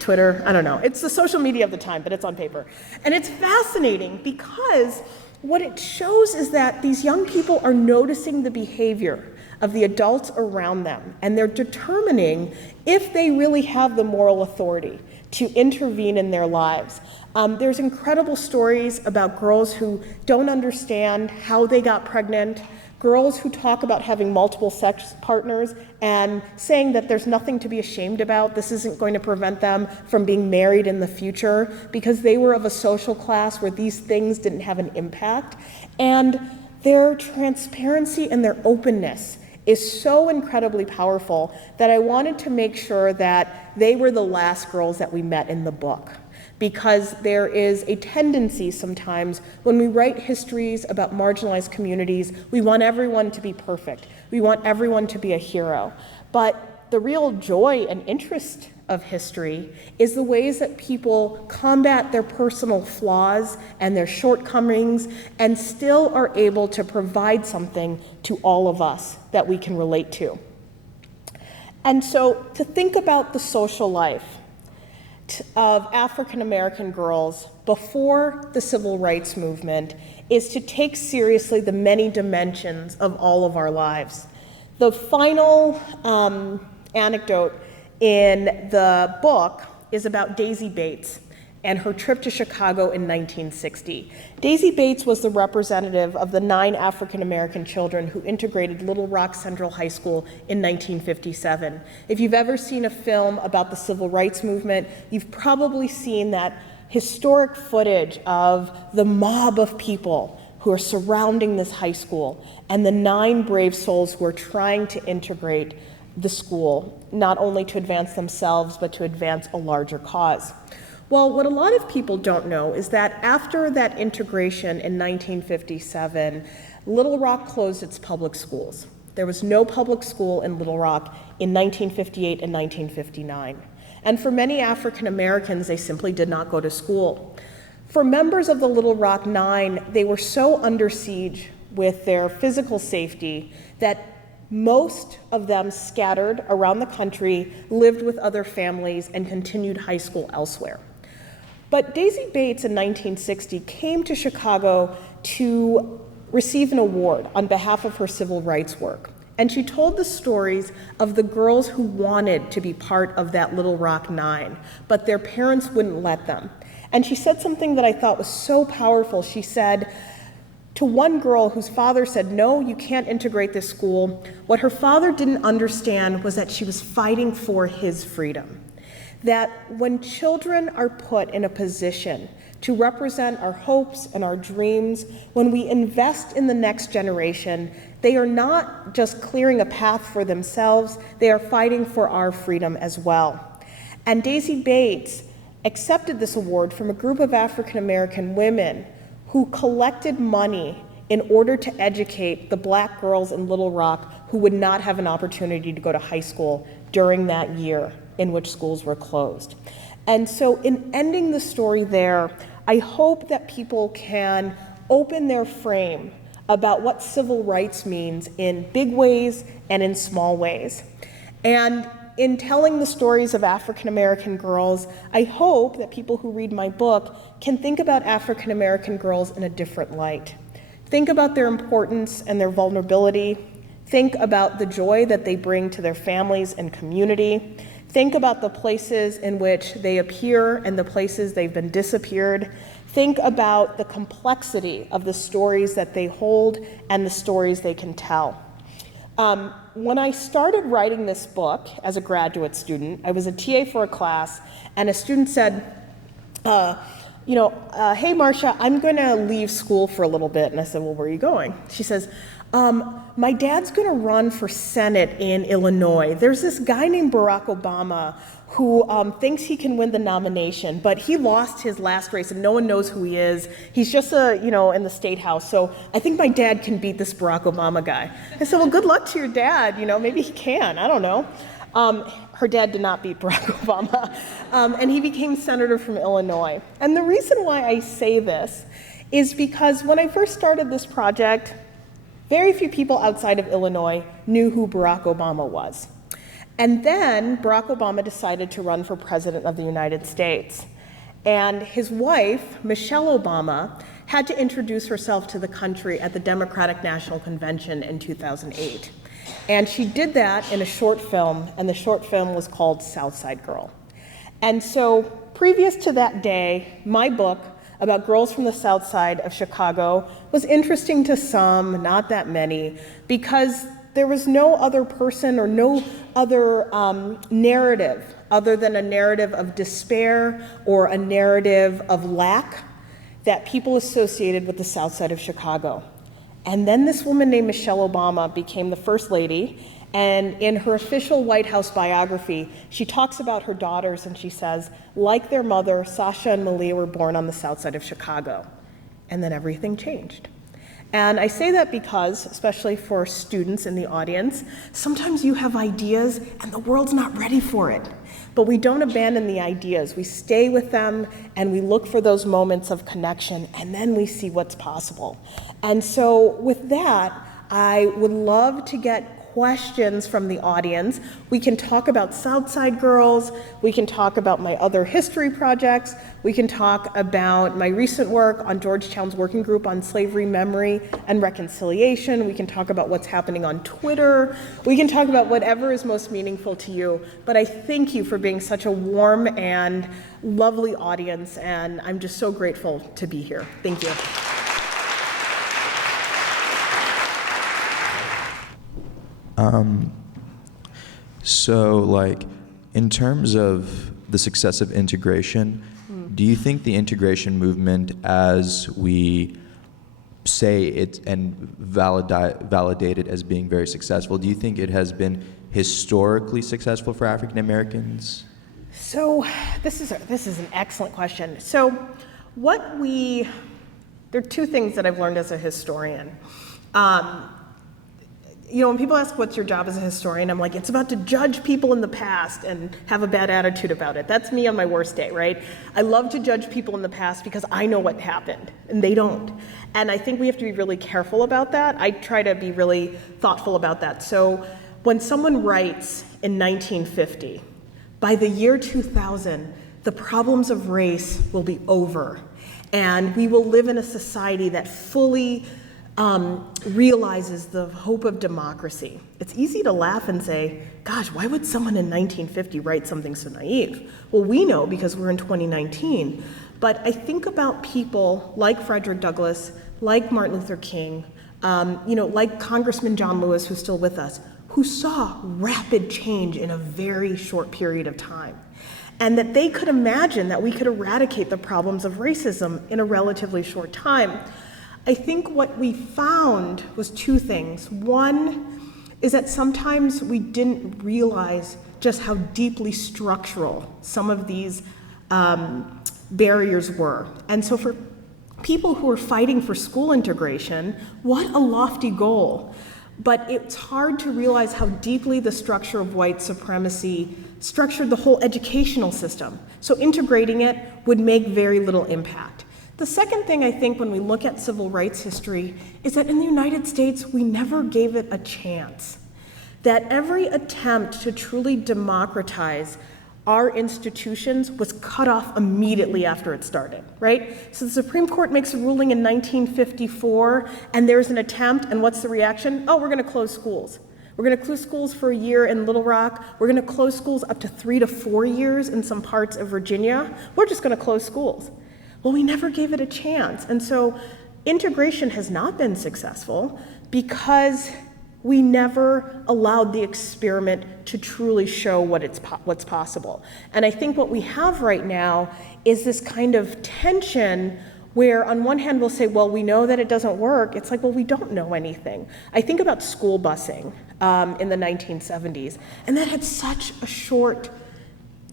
Twitter, I don't know. It's the social media of the time, but it's on paper. And it's fascinating because what it shows is that these young people are noticing the behavior of the adults around them, and they're determining if they really have the moral authority to intervene in their lives. There's incredible stories about girls who don't understand how they got pregnant, girls who talk about having multiple sex partners and saying that there's nothing to be ashamed about. This isn't going to prevent them from being married in the future because they were of a social class where these things didn't have an impact. And their transparency and their openness is so incredibly powerful that I wanted to make sure that they were the last girls that we met in the book. Because there is a tendency sometimes when we write histories about marginalized communities, we want everyone to be perfect. We want everyone to be a hero. But the real joy and interest of history is the ways that people combat their personal flaws and their shortcomings and still are able to provide something to all of us that we can relate to. And so to think about the social life of African American girls before the Civil Rights Movement is to take seriously the many dimensions of all of our lives. The final anecdote in the book is about Daisy Bates and her trip to Chicago in 1960. Daisy Bates was the representative of the 9 African American children who integrated Little Rock Central High School in 1957. If you've ever seen a film about the Civil Rights Movement, you've probably seen that historic footage of the mob of people who are surrounding this high school and the 9 brave souls who are trying to integrate the school, not only to advance themselves, but to advance a larger cause. Well, what a lot of people don't know is that after that integration in 1957, Little Rock closed its public schools. There was no public school in Little Rock in 1958 and 1959. And for many African Americans, they simply did not go to school. For members of the Little Rock Nine, they were so under siege with their physical safety that most of them scattered around the country, lived with other families, and continued high school elsewhere. But Daisy Bates in 1960 came to Chicago to receive an award on behalf of her civil rights work. And she told the stories of the girls who wanted to be part of that Little Rock Nine, but their parents wouldn't let them. And she said something that I thought was so powerful. She said, to one girl whose father said, no, you can't integrate this school, what her father didn't understand was that she was fighting for his freedom. That when children are put in a position to represent our hopes and our dreams. When we invest in the next generation, they are not just clearing a path for themselves, they are fighting for our freedom as well. And Daisy Bates accepted this award from a group of African American women who collected money in order to educate the Black girls in Little Rock who would not have an opportunity to go to high school during that year in which schools were closed. And so in ending the story there, I hope that people can open their frame about what civil rights means in big ways and in small ways. And in telling the stories of African American girls, I hope that people who read my book can think about African American girls in a different light. Think about their importance and their vulnerability. Think about the joy that they bring to their families and community. Think about the places in which they appear and the places they've been disappeared. Think about the complexity of the stories that they hold and the stories they can tell. When I started writing this book as a graduate student, I was a TA for a class, and a student said, hey, Marcia, I'm going to leave school for a little bit. And I said, well, where are you going? She says, my dad's going to run for Senate in Illinois. There's this guy named Barack Obama who thinks he can win the nomination, but he lost his last race and no one knows who he is. He's just in the state house. So I think my dad can beat this Barack Obama guy. I said, well, good luck to your dad. Maybe he can. I don't know. Her dad did not beat Barack Obama, and he became senator from Illinois. And the reason why I say this is because when I first started this project, very few people outside of Illinois knew who Barack Obama was. And then Barack Obama decided to run for president of the United States. And his wife, Michelle Obama, had to introduce herself to the country at the Democratic National Convention in 2008. And she did that in a short film, and the short film was called South Side Girl. And so previous to that day, my book about girls from the South Side of Chicago was interesting to some, not that many, because there was no other person or no other narrative other than a narrative of despair or a narrative of lack that people associated with the South Side of Chicago. And then this woman named Michelle Obama became the first lady, and in her official White House biography, she talks about her daughters and she says, like their mother, Sasha and Malia were born on the South Side of Chicago. And then everything changed. And I say that because, especially for students in the audience, sometimes you have ideas and the world's not ready for it. But we don't abandon the ideas. We stay with them and we look for those moments of connection, and then we see what's possible. And so with that, I would love to get questions from the audience. We can talk about Southside Girls, we can talk about my other history projects, we can talk about my recent work on Georgetown's working group on slavery memory and reconciliation, we can talk about what's happening on Twitter, we can talk about whatever is most meaningful to you. But I thank you for being such a warm and lovely audience, and I'm just so grateful to be here. Thank you. So, in terms of the success of integration, do you think the integration movement, as we say it and validate it as being very successful, do you think it has been historically successful for African Americans? So this is an excellent question. So there are two things that I've learned as a historian. When people ask what's your job as a historian, I'm like, it's about to judge people in the past and have a bad attitude about it. That's me on my worst day, right? I love to judge people in the past because I know what happened and they don't. And I think we have to be really careful about that. I try to be really thoughtful about that. So when someone writes in 1950, by the year 2000, the problems of race will be over. And we will live in a society that fully realizes the hope of democracy. It's easy to laugh and say, gosh, why would someone in 1950 write something so naive? Well, we know because we're in 2019. But I think about people like Frederick Douglass, like Martin Luther King, like Congressman John Lewis, who's still with us, who saw rapid change in a very short period of time, and that they could imagine that we could eradicate the problems of racism in a relatively short time. I think what we found was two things. One is that sometimes we didn't realize just how deeply structural some of these barriers were. And so for people who are fighting for school integration, what a lofty goal. But it's hard to realize how deeply the structure of white supremacy structured the whole educational system. So integrating it would make very little impact. The second thing I think when we look at civil rights history is that in the United States, we never gave it a chance. That every attempt to truly democratize our institutions was cut off immediately after it started, right? So the Supreme Court makes a ruling in 1954, and there's an attempt, and what's the reaction? Oh, we're gonna close schools. We're gonna close schools for a year in Little Rock. We're gonna close schools up to 3 to 4 years in some parts of Virginia. We're just gonna close schools. Well, we never gave it a chance. And so integration has not been successful because we never allowed the experiment to truly show what's possible. And I think what we have right now is this kind of tension where on one hand we'll say, well, we know that it doesn't work. It's like, well, we don't know anything. I think about school busing in the 1970s, and that had such a short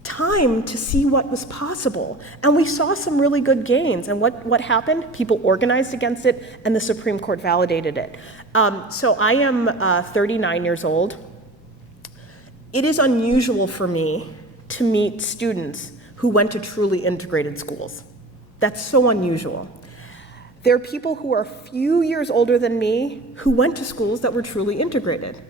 time to see what was possible. And we saw some really good gains. And what happened? People organized against it, and the Supreme Court validated it. So I am 39 years old. It is unusual for me to meet students who went to truly integrated schools. That's so unusual. There are people who are a few years older than me who went to schools that were truly integrated,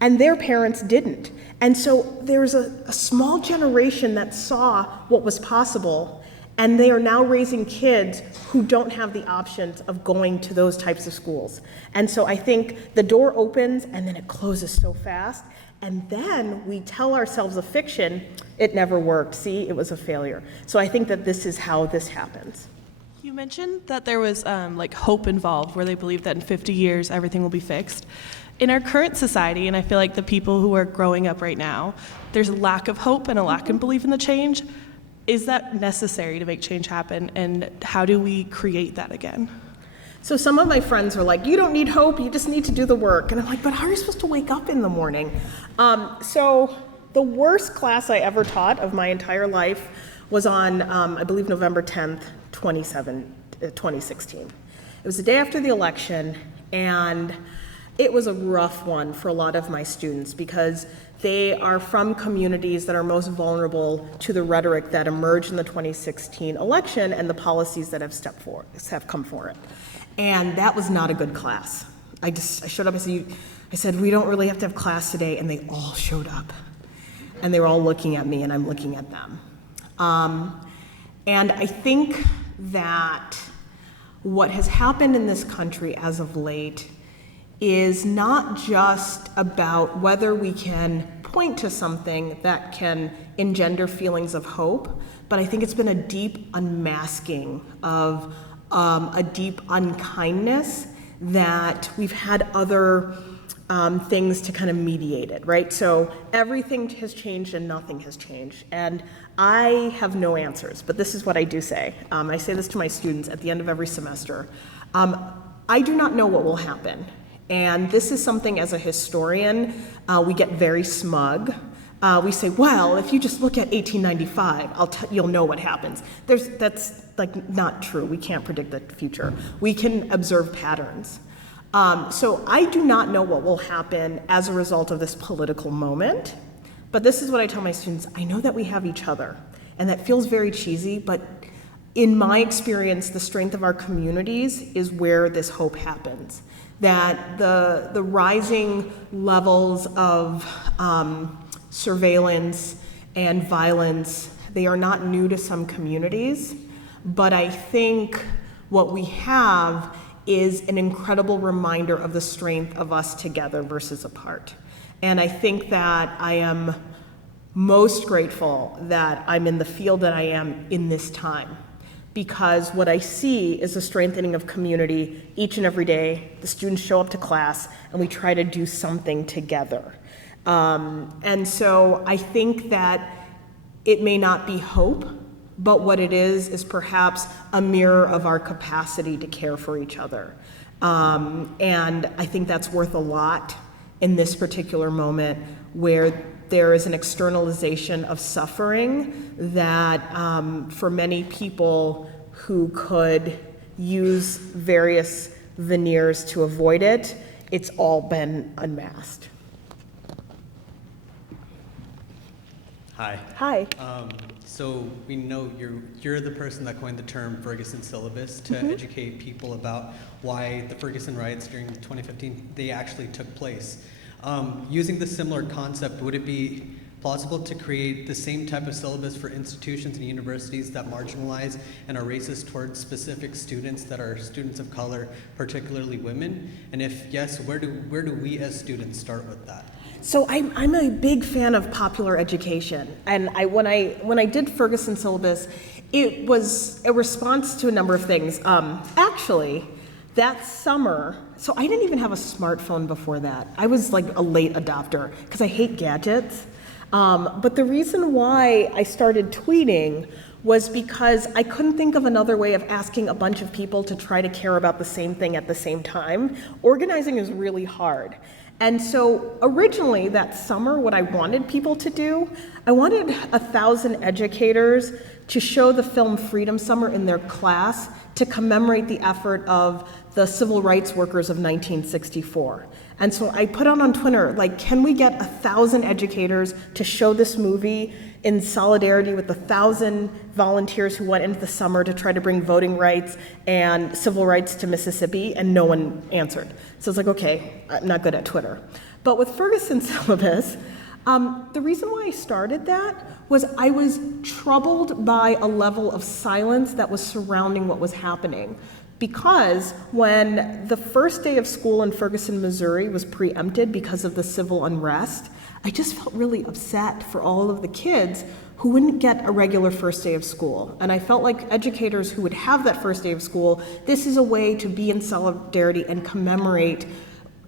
and their parents didn't. And so there's a small generation that saw what was possible, and they are now raising kids who don't have the options of going to those types of schools. And so I think the door opens and then it closes so fast, and then we tell ourselves a fiction, it never worked, see, it was a failure. So I think that this is how this happens. You mentioned that there was hope involved, where they believe that in 50 years everything will be fixed. In our current society, and I feel like the people who are growing up right now, there's a lack of hope and a lack of belief in the change. Is that necessary to make change happen, and how do we create that again? So some of my friends are like, you don't need hope, you just need to do the work. And I'm like, but how are you supposed to wake up in the morning? So the worst class I ever taught of my entire life was on, I believe, November 10th, 2016. It was the day after the election, and it was a rough one for a lot of my students because they are from communities that are most vulnerable to the rhetoric that emerged in the 2016 election and the policies that have come for it. And that was not a good class. I showed up, I said, we don't really have to have class today, and they all showed up. And they were all looking at me, and I'm looking at them. And I think that what has happened in this country as of late is not just about whether we can point to something that can engender feelings of hope, but I think it's been a deep unmasking of a deep unkindness that we've had other things to kind of mediate it, right? So everything has changed and nothing has changed. And I have no answers, but this is what I do say. I say this to my students at the end of every semester. I do not know what will happen. And this is something, as a historian, we get very smug. We say, well, if you just look at 1895, you'll know what happens. That's not true. We can't predict the future. We can observe patterns. So I do not know what will happen as a result of this political moment, but this is what I tell my students. I know that we have each other, and that feels very cheesy, but in my experience, the strength of our communities is where this hope happens. That the rising levels of surveillance and violence, they are not new to some communities, but I think what we have is an incredible reminder of the strength of us together versus apart. And I think that I am most grateful that I'm in the field that I am in this time, because what I see is a strengthening of community each and every day. The students show up to class and we try to do something together. And so I think that it may not be hope, but what it is perhaps a mirror of our capacity to care for each other. And I think that's worth a lot in this particular moment where there is an externalization of suffering that for many people who could use various veneers to avoid it, it's all been unmasked. Hi. Hi. So we know you're the person that coined the term Ferguson Syllabus to educate people about why the Ferguson riots during 2015, they actually took place. Using the similar concept, would it be plausible to create the same type of syllabus for institutions and universities that marginalize and are racist towards specific students that are students of color, particularly women? And if yes, where do we as students start with that? So I'm a big fan of popular education, and when I did Ferguson Syllabus, it was a response to a number of things. Actually, that summer, so I didn't even have a smartphone before that. I was like a late adopter because I hate gadgets. But the reason why I started tweeting was because I couldn't think of another way of asking a bunch of people to try to care about the same thing at the same time. Organizing is really hard. And so originally that summer, what I wanted people to do, I wanted 1,000 educators to show the film Freedom Summer in their class to commemorate the effort of the civil rights workers of 1964. And so I put out on Twitter, like, can we get 1,000 educators to show this movie in solidarity with the 1,000 volunteers who went into the summer to try to bring voting rights and civil rights to Mississippi, and no one answered. So it's like, okay, I'm not good at Twitter. But with Ferguson Syllabus, the reason why I started that was I was troubled by a level of silence that was surrounding what was happening. Because when the first day of school in Ferguson, Missouri was preempted because of the civil unrest, I just felt really upset for all of the kids who wouldn't get a regular first day of school. And I felt like educators who would have that first day of school, this is a way to be in solidarity and commemorate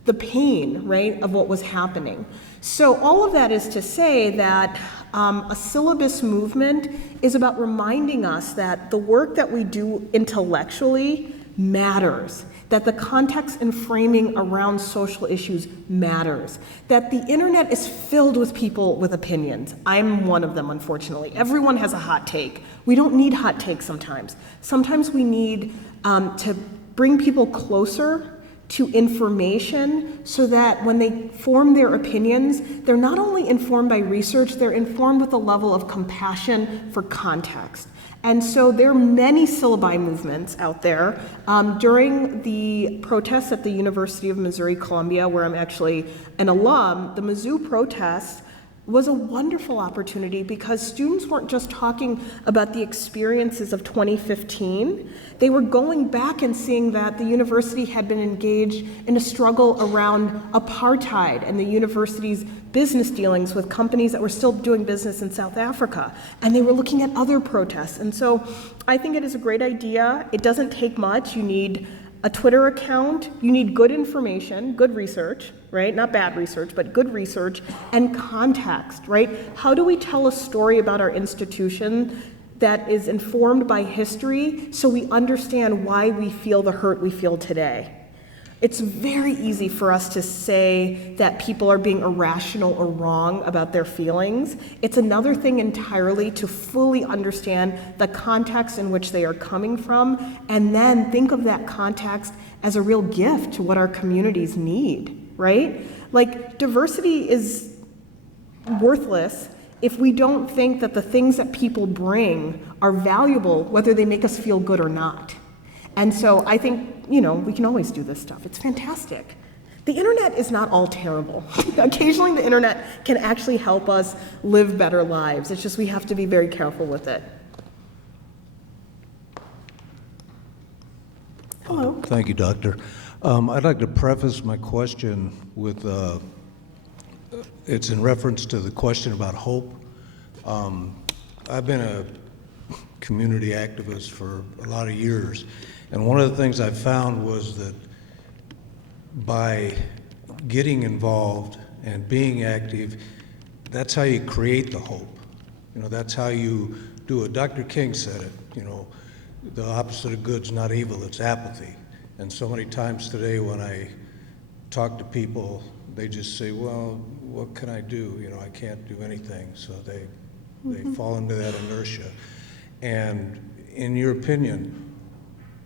the pain, right, of what was happening. So all of that is to say that a syllabus movement is about reminding us that the work that we do intellectually matters, that the context and framing around social issues matters, that the internet is filled with people with opinions. I'm one of them, unfortunately. Everyone has a hot take. We don't need hot takes sometimes. Sometimes we need to bring people closer to information so that when they form their opinions, they're not only informed by research, they're informed with a level of compassion for context. And so there are many syllabi movements out there. During the protests at the University of Missouri-Columbia, where I'm actually an alum, the Mizzou protest was a wonderful opportunity because students weren't just talking about the experiences of 2015. They were going back and seeing that the university had been engaged in a struggle around apartheid and the university's business dealings with companies that were still doing business in South Africa. And they were looking at other protests. And so I think it is a great idea. It doesn't take much. You need a Twitter account, you need good information, good research, right? Not bad research, but good research, and context, right? How do we tell a story about our institution that is informed by history so we understand why we feel the hurt we feel today? It's very easy for us to say that people are being irrational or wrong about their feelings. It's another thing entirely to fully understand the context in which they are coming from, and then think of that context as a real gift to what our communities need, right? Like, diversity is worthless if we don't think that the things that people bring are valuable, whether they make us feel good or not. And so I think, we can always do this stuff. It's fantastic. The internet is not all terrible. Occasionally the internet can actually help us live better lives. It's just we have to be very careful with it. Hello. Thank you, Doctor. I'd like to preface my question with, it's in reference to the question about hope. I've been a community activist for a lot of years. And one of the things I found was that by getting involved and being active, that's how you create the hope. You know, that's how you do it. Dr. King said it, you know, the opposite of good's not evil, it's apathy. And so many times today when I talk to people, they just say, well, what can I do? You know, I can't do anything. So they fall into that inertia. And in your opinion,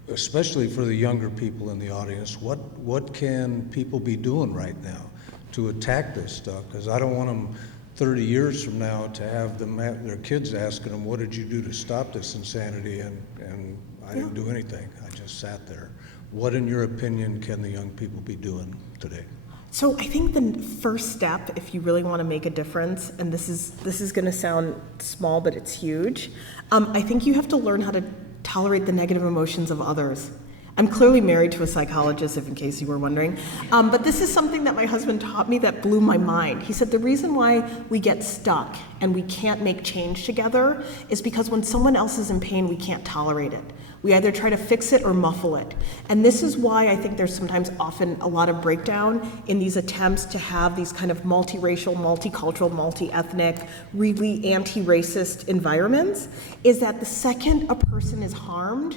especially for the younger people in the audience, what can people be doing right now to attack this stuff? Because I don't want them 30 years from now to have their kids asking them, what did you do to stop this insanity? And I didn't do anything. I just sat there. What, in your opinion, can the young people be doing today? So I think the first step, if you really want to make a difference, and this is going to sound small, but it's huge, I think you have to learn how to tolerate the negative emotions of others. I'm clearly married to a psychologist, if in case you were wondering, but this is something that my husband taught me that blew my mind. He said the reason why we get stuck and we can't make change together is because when someone else is in pain, we can't tolerate it. We either try to fix it or muffle it. And this is why I think there's sometimes often a lot of breakdown in these attempts to have these kind of multiracial, multicultural, multi-ethnic, really anti-racist environments, is that the second a person is harmed,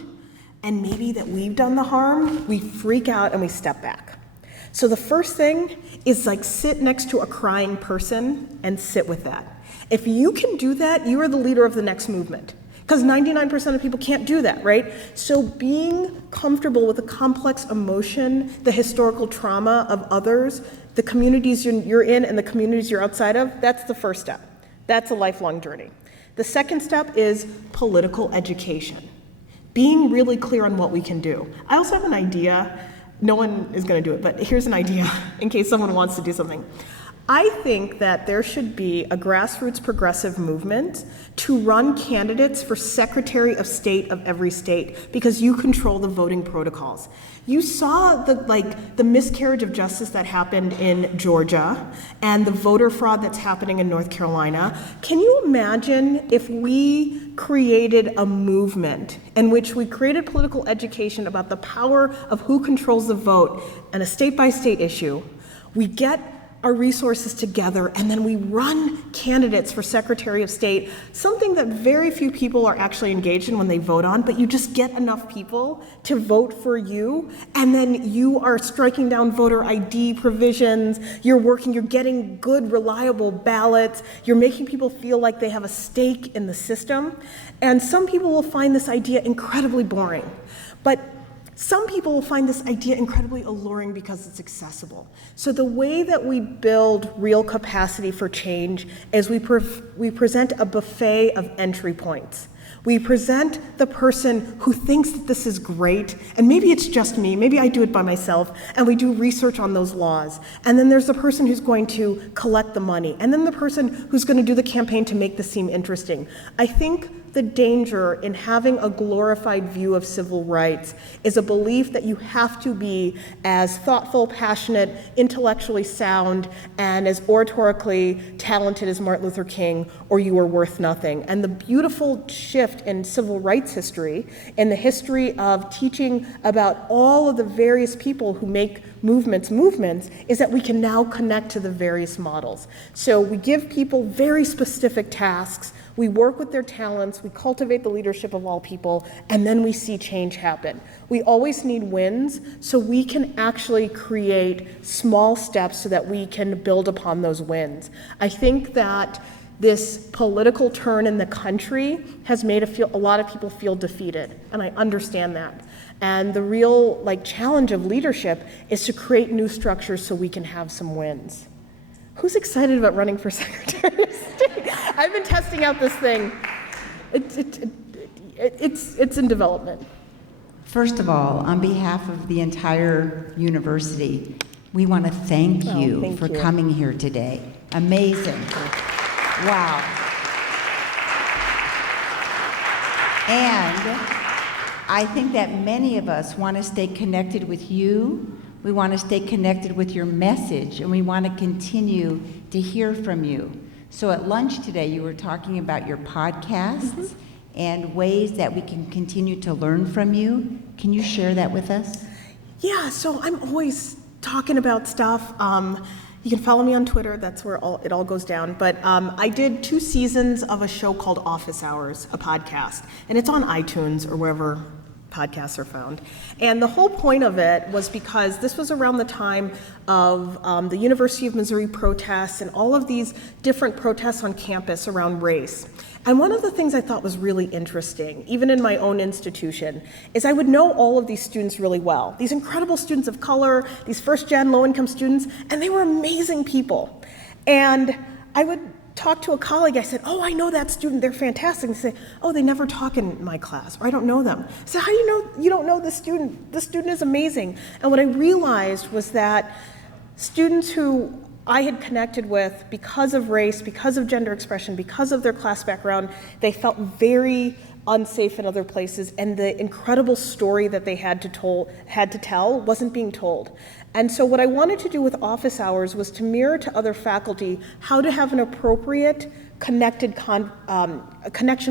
and maybe that we've done the harm, we freak out and we step back. So the first thing is like sit next to a crying person and sit with that. If you can do that, you are the leader of the next movement. Because 99% of people can't do that, right? So being comfortable with the complex emotion, the historical trauma of others, the communities you're in and the communities you're outside of, that's the first step. That's a lifelong journey. The second step is political education. Being really clear on what we can do. I also have an idea. No one is going to do it, but here's an idea in case someone wants to do something. I think that there should be a grassroots progressive movement to run candidates for Secretary of State of every state because you control the voting protocols. You saw the miscarriage of justice that happened in Georgia and the voter fraud that's happening in North Carolina. Can you imagine if we created a movement in which we created political education about the power of who controls the vote and a state-by-state issue? We get our resources together, and then we run candidates for Secretary of State, something that very few people are actually engaged in when they vote on, but you just get enough people to vote for you, and then you are striking down voter ID provisions, you're getting good, reliable ballots, you're making people feel like they have a stake in the system, and some people will find this idea incredibly boring, but some people will find this idea incredibly alluring because it's accessible. So the way that we build real capacity for change is we present a buffet of entry points. We present the person who thinks that this is great, and maybe it's just me, maybe I do it by myself, and we do research on those laws. And then there's the person who's going to collect the money, and then the person who's going to do the campaign to make this seem interesting. I think the danger in having a glorified view of civil rights is a belief that you have to be as thoughtful, passionate, intellectually sound, and as oratorically talented as Martin Luther King, or you are worth nothing. And the beautiful shift in civil rights history, in the history of teaching about all of the various people who make movements, is that we can now connect to the various models. So we give people very specific tasks, we work with their talents, we cultivate the leadership of all people, and then we see change happen. We always need wins, so we can actually create small steps so that we can build upon those wins. I think that this political turn in the country has made a lot of people feel defeated, and I understand that. And the real challenge of leadership is to create new structures so we can have some wins. Who's excited about running for Secretary of State? I've been testing out this thing. It's in development. First of all, on behalf of the entire university, we want to thank you for coming here today. Amazing. Wow. And I think that many of us want to stay connected with you. We want to stay connected with your message, and we want to continue to hear from you. So at lunch today, you were talking about your podcasts and ways that we can continue to learn from you. Can you share that with us? Yeah, so I'm always talking about stuff. You can follow me on Twitter, that's where it all goes down. But I did 2 seasons of a show called Office Hours, a podcast, and it's on iTunes or wherever podcasts are found. And the whole point of it was because this was around the time of the University of Missouri protests and all of these different protests on campus around race. And one of the things I thought was really interesting, even in my own institution, is I would know all of these students really well. These incredible students of color, these first-gen low-income students, and they were amazing people. And I would talk to a colleague, I said, oh, I know that student, they're fantastic. And they say, oh, they never talk in my class, or I don't know them. I said, how do you know you don't know this student? This student is amazing. And what I realized was that students who I had connected with because of race, because of gender expression, because of their class background, they felt very unsafe in other places, and the incredible story that they had to tell wasn't being told. And so what I wanted to do with Office Hours was to mirror to other faculty how to have an appropriate connection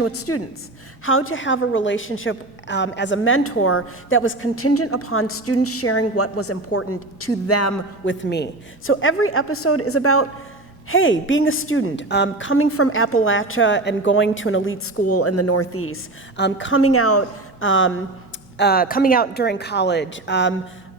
with students, how to have a relationship as a mentor that was contingent upon students sharing what was important to them with me. So every episode is about, hey, being a student, coming from Appalachia and going to an elite school in the Northeast, coming out during college.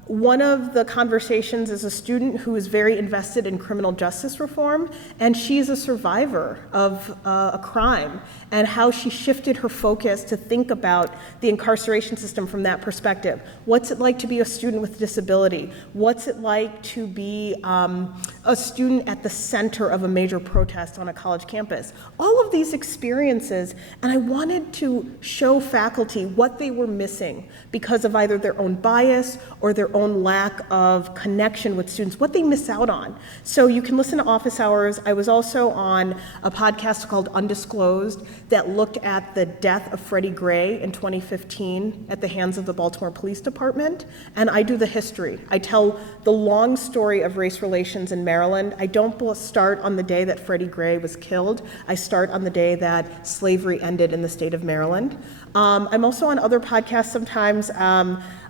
One of the conversations is a student who is very invested in criminal justice reform, and she's a survivor of a crime, and how she shifted her focus to think about the incarceration system from that perspective. What's it like to be a student with disability? What's it like to be a student at the center of a major protest on a college campus? All of these experiences, and I wanted to show faculty what they were missing because of either their own bias or their own lack of connection with students, what they miss out on. So you can listen to Office Hours. I was also on a podcast called Undisclosed that looked at the death of Freddie Gray in 2015 at the hands of the Baltimore Police Department, and I do the history. I tell the long story of race relations in Maryland. I don't start on the day that Freddie Gray was killed. I start on the day that slavery ended in the state of Maryland. I'm also on other podcasts sometimes.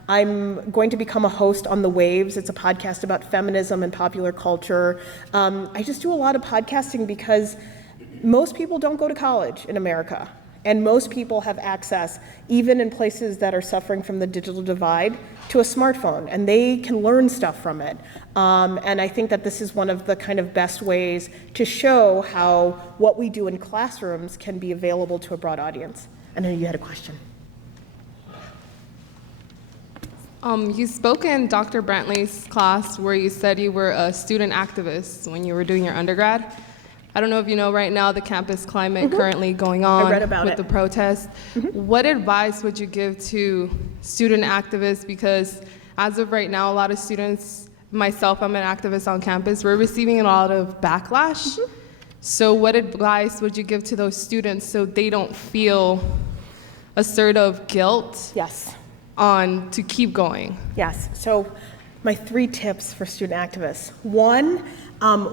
I'm going to become a host on The Waves. It's a podcast about feminism and popular culture. I just do a lot of podcasting because most people don't go to college in America, and most people have access, even in places that are suffering from the digital divide, to a smartphone, and they can learn stuff from it. And I think that this is one of the kind of best ways to show how what we do in classrooms can be available to a broad audience. And then you had a question. You spoke in Dr. Brantley's class where you said you were a student activist when you were doing your undergrad. I don't know if you know right now the campus climate currently going on with the protests. What advice would you give to student activists? Because as of right now, a lot of students, myself, I'm an activist on campus, we're receiving a lot of backlash. So what advice would you give to those students so they don't feel a sort of guilt? Yes. To keep going? Yes. So my 3 tips for student activists. 1,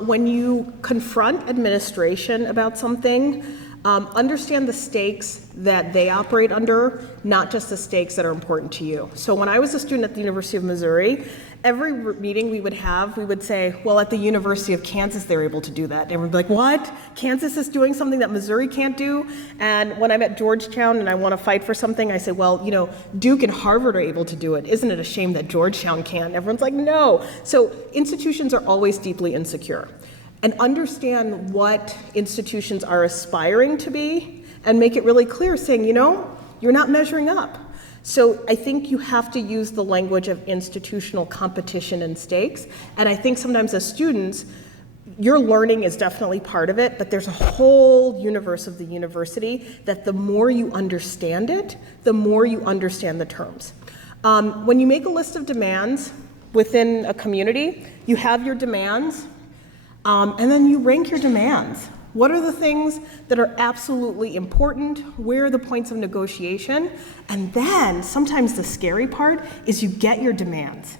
when you confront administration about something, understand the stakes that they operate under, not just the stakes that are important to you. So when I was a student at the University of Missouri, every meeting we would say, well, at the University of Kansas, they're able to do that. And everyone would be like, what? Kansas is doing something that Missouri can't do? And when I'm at Georgetown and I want to fight for something, I say, well, you know, Duke and Harvard are able to do it. Isn't it a shame that Georgetown can't? And everyone's like, no. So institutions are always deeply insecure. And understand what institutions are aspiring to be and make it really clear, saying, you know, you're not measuring up. So I think you have to use the language of institutional competition and stakes. And I think sometimes as students, your learning is definitely part of it, but there's a whole universe of the university that the more you understand it, the more you understand the terms. When you make a list of demands within a community, you have your demands, and then you rank your demands. What are the things that are absolutely important? Where are the points of negotiation? And then sometimes the scary part is you get your demands.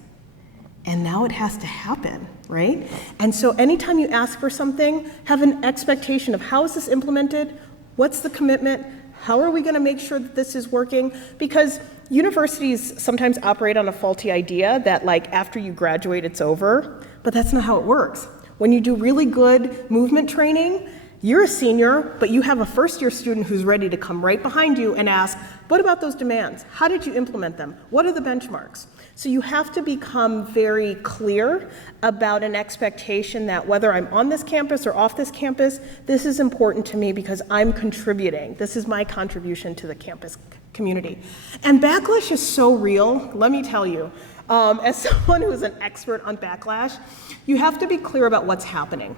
And now it has to happen, right? And so anytime you ask for something, have an expectation of how is this implemented? What's the commitment? How are we going to make sure that this is working? Because universities sometimes operate on a faulty idea that like after you graduate, it's over, but that's not how it works. When you do really good movement training, you're a senior, but you have a first-year student who's ready to come right behind you and ask, what about those demands? How did you implement them? What are the benchmarks? So you have to become very clear about an expectation that whether I'm on this campus or off this campus, this is important to me because I'm contributing. This is my contribution to the campus community. And backlash is so real, let me tell you. As someone who's an expert on backlash, you have to be clear about what's happening.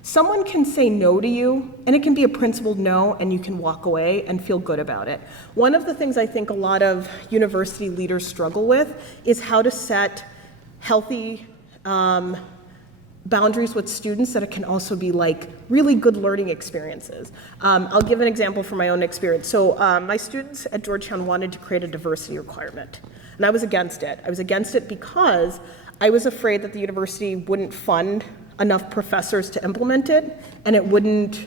Someone can say no to you, and it can be a principled no, and you can walk away and feel good about it. One of the things I think a lot of university leaders struggle with is how to set healthy boundaries with students that it can also be like really good learning experiences. I'll give an example from my own experience. So my students at Georgetown wanted to create a diversity requirement, and I was against it. I was against it because I was afraid that the university wouldn't fund enough professors to implement it, and it wouldn't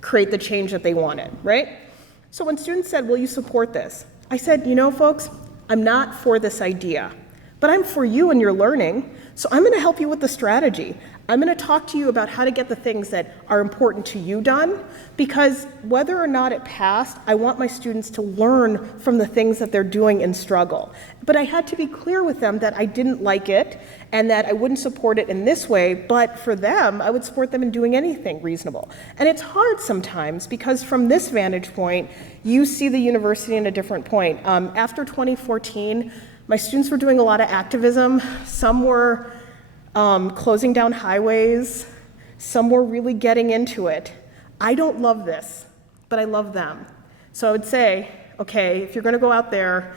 create the change that they wanted, right? So when students said, will you support this? I said, you know, folks, I'm not for this idea, but I'm for you and your learning, so I'm gonna help you with the strategy. I'm gonna talk to you about how to get the things that are important to you done, because whether or not it passed, I want my students to learn from the things that they're doing in struggle. But I had to be clear with them that I didn't like it and that I wouldn't support it in this way, but for them, I would support them in doing anything reasonable. And it's hard sometimes because from this vantage point, you see the university in a different point. After 2014, my students were doing a lot of activism. Some were closing down highways. Some were really getting into it. I don't love this, but I love them. So I would say, okay, if you're gonna go out there,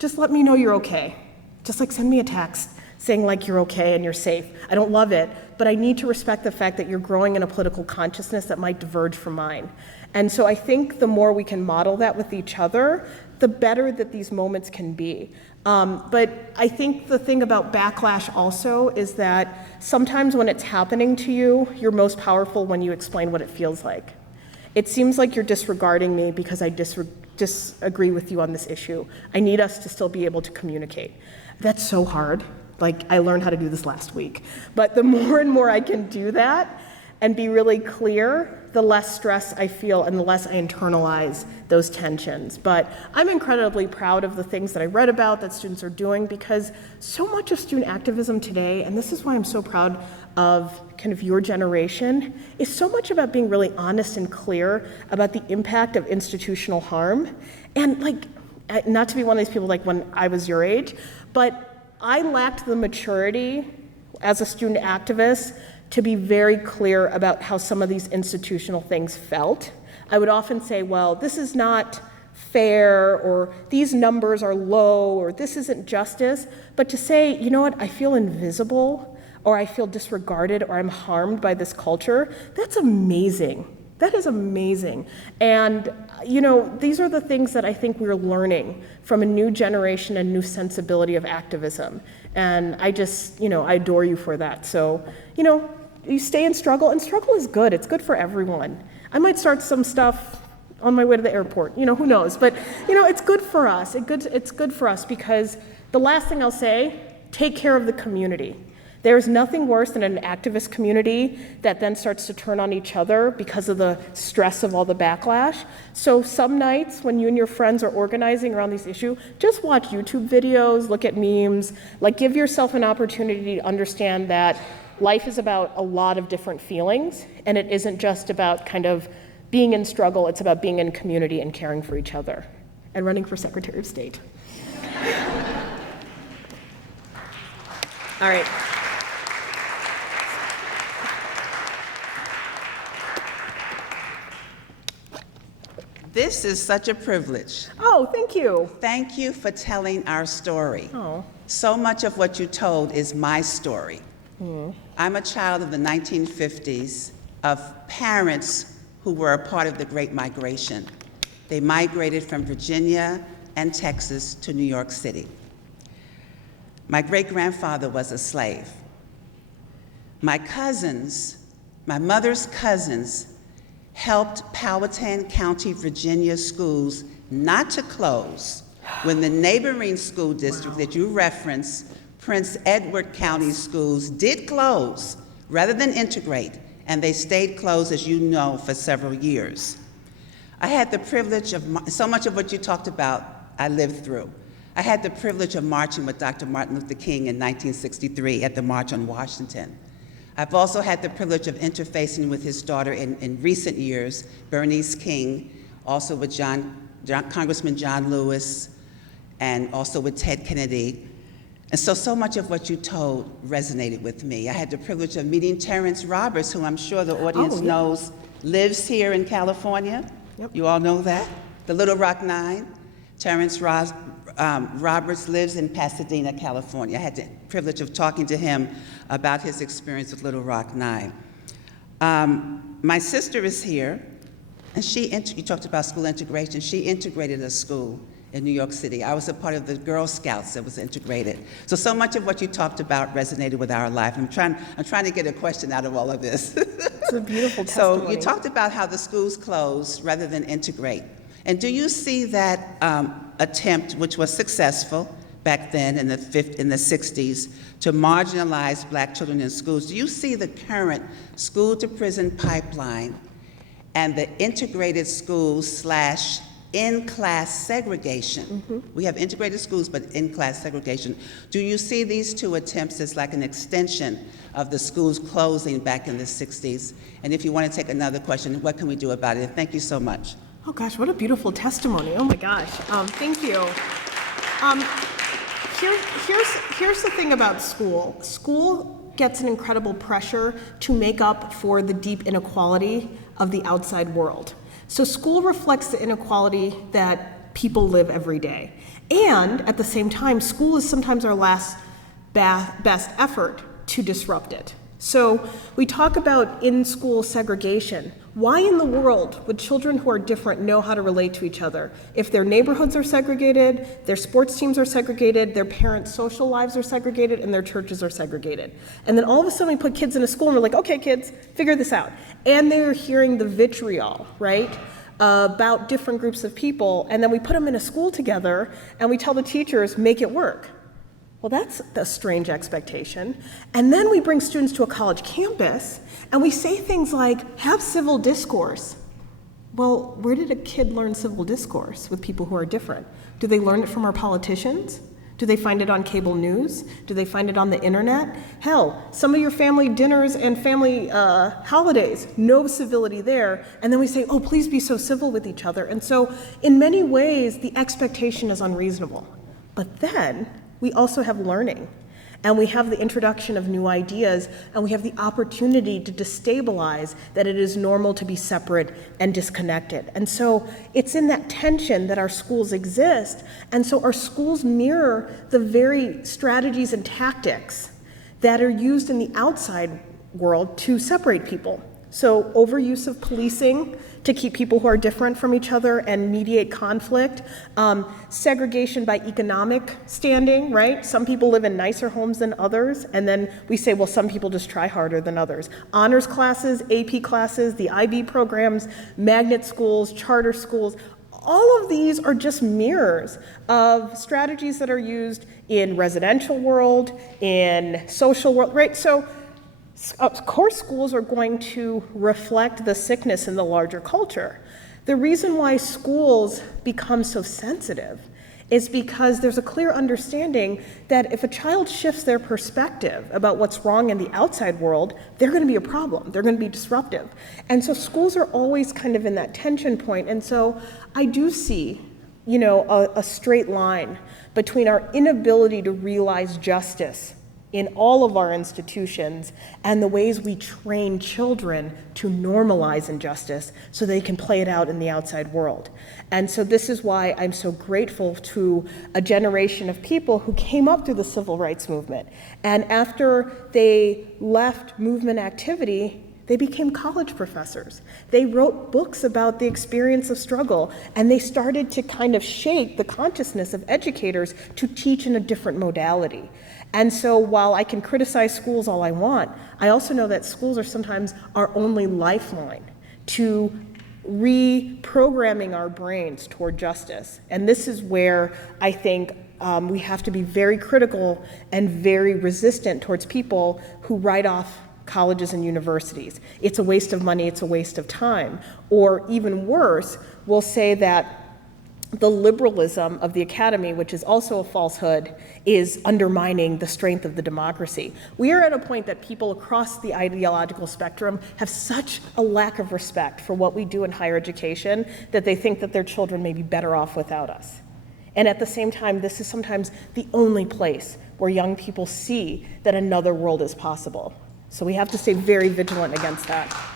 just let me know you're okay. Just like send me a text saying like you're okay and you're safe. I don't love it, but I need to respect the fact that you're growing in a political consciousness that might diverge from mine. And so I think the more we can model that with each other, the better that these moments can be. But I think the thing about backlash also is that sometimes when it's happening to you, you're most powerful when you explain what it feels like. It seems like you're disregarding me because I disagree with you on this issue. I need us to still be able to communicate. That's so hard. Like, I learned how to do this last week. But the more and more I can do that and be really clear, the less stress I feel and the less I internalize those tensions. But I'm incredibly proud of the things that I read about that students are doing, because so much of student activism today, and this is why I'm so proud of kind of your generation, is so much about being really honest and clear about the impact of institutional harm. And like, not to be one of these people like when I was your age, but I lacked the maturity as a student activist to be very clear about how some of these institutional things felt. I would often say, well, this is not fair, or these numbers are low, or this isn't justice. But to say, you know what, I feel invisible, or I feel disregarded, or I'm harmed by this culture, that's amazing. That is amazing. And, you know, these are the things that I think we're learning from a new generation and new sensibility of activism. And I just, you know, I adore you for that. So, you know, you stay in struggle, and struggle is good. It's good for everyone. I might start some stuff on my way to the airport, you know, who knows? But, you know, it's good for us. It's good for us because the last thing I'll say, take care of the community. There's nothing worse than an activist community that then starts to turn on each other because of the stress of all the backlash. So some nights when you and your friends are organizing around these issues, just watch YouTube videos, look at memes, like give yourself an opportunity to understand that life is about a lot of different feelings, and it isn't just about kind of being in struggle, it's about being in community and caring for each other, and running for Secretary of State. All right. This is such a privilege. Oh, thank you. Thank you for telling our story. Oh. So much of what you told is my story. I'm a child of the 1950s, of parents who were a part of the Great Migration. They migrated from Virginia and Texas to New York City. My great-grandfather was a slave. My cousins, my mother's cousins, helped Powhatan County, Virginia schools not to close when the neighboring school district that you referenced, Prince Edward County schools, did close rather than integrate, and they stayed closed, as you know, for several years. I had the privilege of, so much of what you talked about, I lived through. I had the privilege of marching with Dr. Martin Luther King in 1963 at the March on Washington. I've also had the privilege of interfacing with his daughter in recent years, Bernice King, also with Congressman John Lewis, and also with Ted Kennedy. And so much of what you told resonated with me. I had the privilege of meeting Terrence Roberts, who I'm sure the audience knows lives here in California. Yep. You all know that? The Little Rock Nine. Terrence Roberts lives in Pasadena, California. I had the privilege of talking to him about his experience with Little Rock Nine. My sister is here, and you talked about school integration. She integrated a school in New York City. I was a part of the Girl Scouts that was integrated. So much of what you talked about resonated with our life. I'm trying to get a question out of all of this. It's a beautiful testimony. So you talked about how the schools closed rather than integrate. And do you see that attempt, which was successful back then in the 60s, to marginalize Black children in schools? Do you see the current school-to-prison pipeline and the integrated schools / in-class segregation? Mm-hmm. We have integrated schools, but in-class segregation. Do you see these two attempts as like an extension of the schools closing back in the 60s? And if you want to take another question, what can we do about it? Thank you so much. Oh gosh, what a beautiful testimony. Oh my gosh, thank you. Here's the thing about school. School gets an incredible pressure to make up for the deep inequality of the outside world. So school reflects the inequality that people live every day. And at the same time, school is sometimes our last best effort to disrupt it. So we talk about in-school segregation. Why in the world would children who are different know how to relate to each other? If their neighborhoods are segregated, their sports teams are segregated, their parents' social lives are segregated, and their churches are segregated. And then all of a sudden we put kids in a school and we're like, okay, kids, figure this out. And they're hearing the vitriol, right, about different groups of people, and then we put them in a school together and we tell the teachers, make it work. Well, that's a strange expectation. And then we bring students to a college campus and we say things like, have civil discourse. Well, where did a kid learn civil discourse with people who are different? Do they learn it from our politicians? Do they find it on cable news? Do they find it on the internet? Hell, some of your family dinners and family holidays, no civility there. And then we say, oh, please be so civil with each other. And so in many ways, the expectation is unreasonable. But then we also have learning, and we have the introduction of new ideas, and we have the opportunity to destabilize that it is normal to be separate and disconnected. And so it's in that tension that our schools exist, and so our schools mirror the very strategies and tactics that are used in the outside world to separate people. So overuse of policing to keep people who are different from each other and mediate conflict, segregation by economic standing, right? Some people live in nicer homes than others, and then we say, well, some people just try harder than others. Honors classes, AP classes, the IB programs, magnet schools, charter schools, all of these are just mirrors of strategies that are used in residential world, in social world, right? So, of course, schools are going to reflect the sickness in the larger culture. The reason why schools become so sensitive is because there's a clear understanding that if a child shifts their perspective about what's wrong in the outside world, they're going to be a problem. They're going to be disruptive. And so schools are always kind of in that tension point. And so I do see, a straight line between our inability to realize justice in all of our institutions and the ways we train children to normalize injustice so they can play it out in the outside world. And so this is why I'm so grateful to a generation of people who came up through the civil rights movement. And after they left movement activity, they became college professors. They wrote books about the experience of struggle, and they started to kind of shape the consciousness of educators to teach in a different modality. And so while I can criticize schools all I want, I also know that schools are sometimes our only lifeline to reprogramming our brains toward justice. And this is where I think we have to be very critical and very resistant towards people who write off colleges and universities. It's a waste of money, it's a waste of time. Or even worse, we'll say that the liberalism of the academy, which is also a falsehood, is undermining the strength of the democracy. We are at a point that people across the ideological spectrum have such a lack of respect for what we do in higher education that they think that their children may be better off without us. And at the same time, this is sometimes the only place where young people see that another world is possible. So we have to stay very vigilant against that.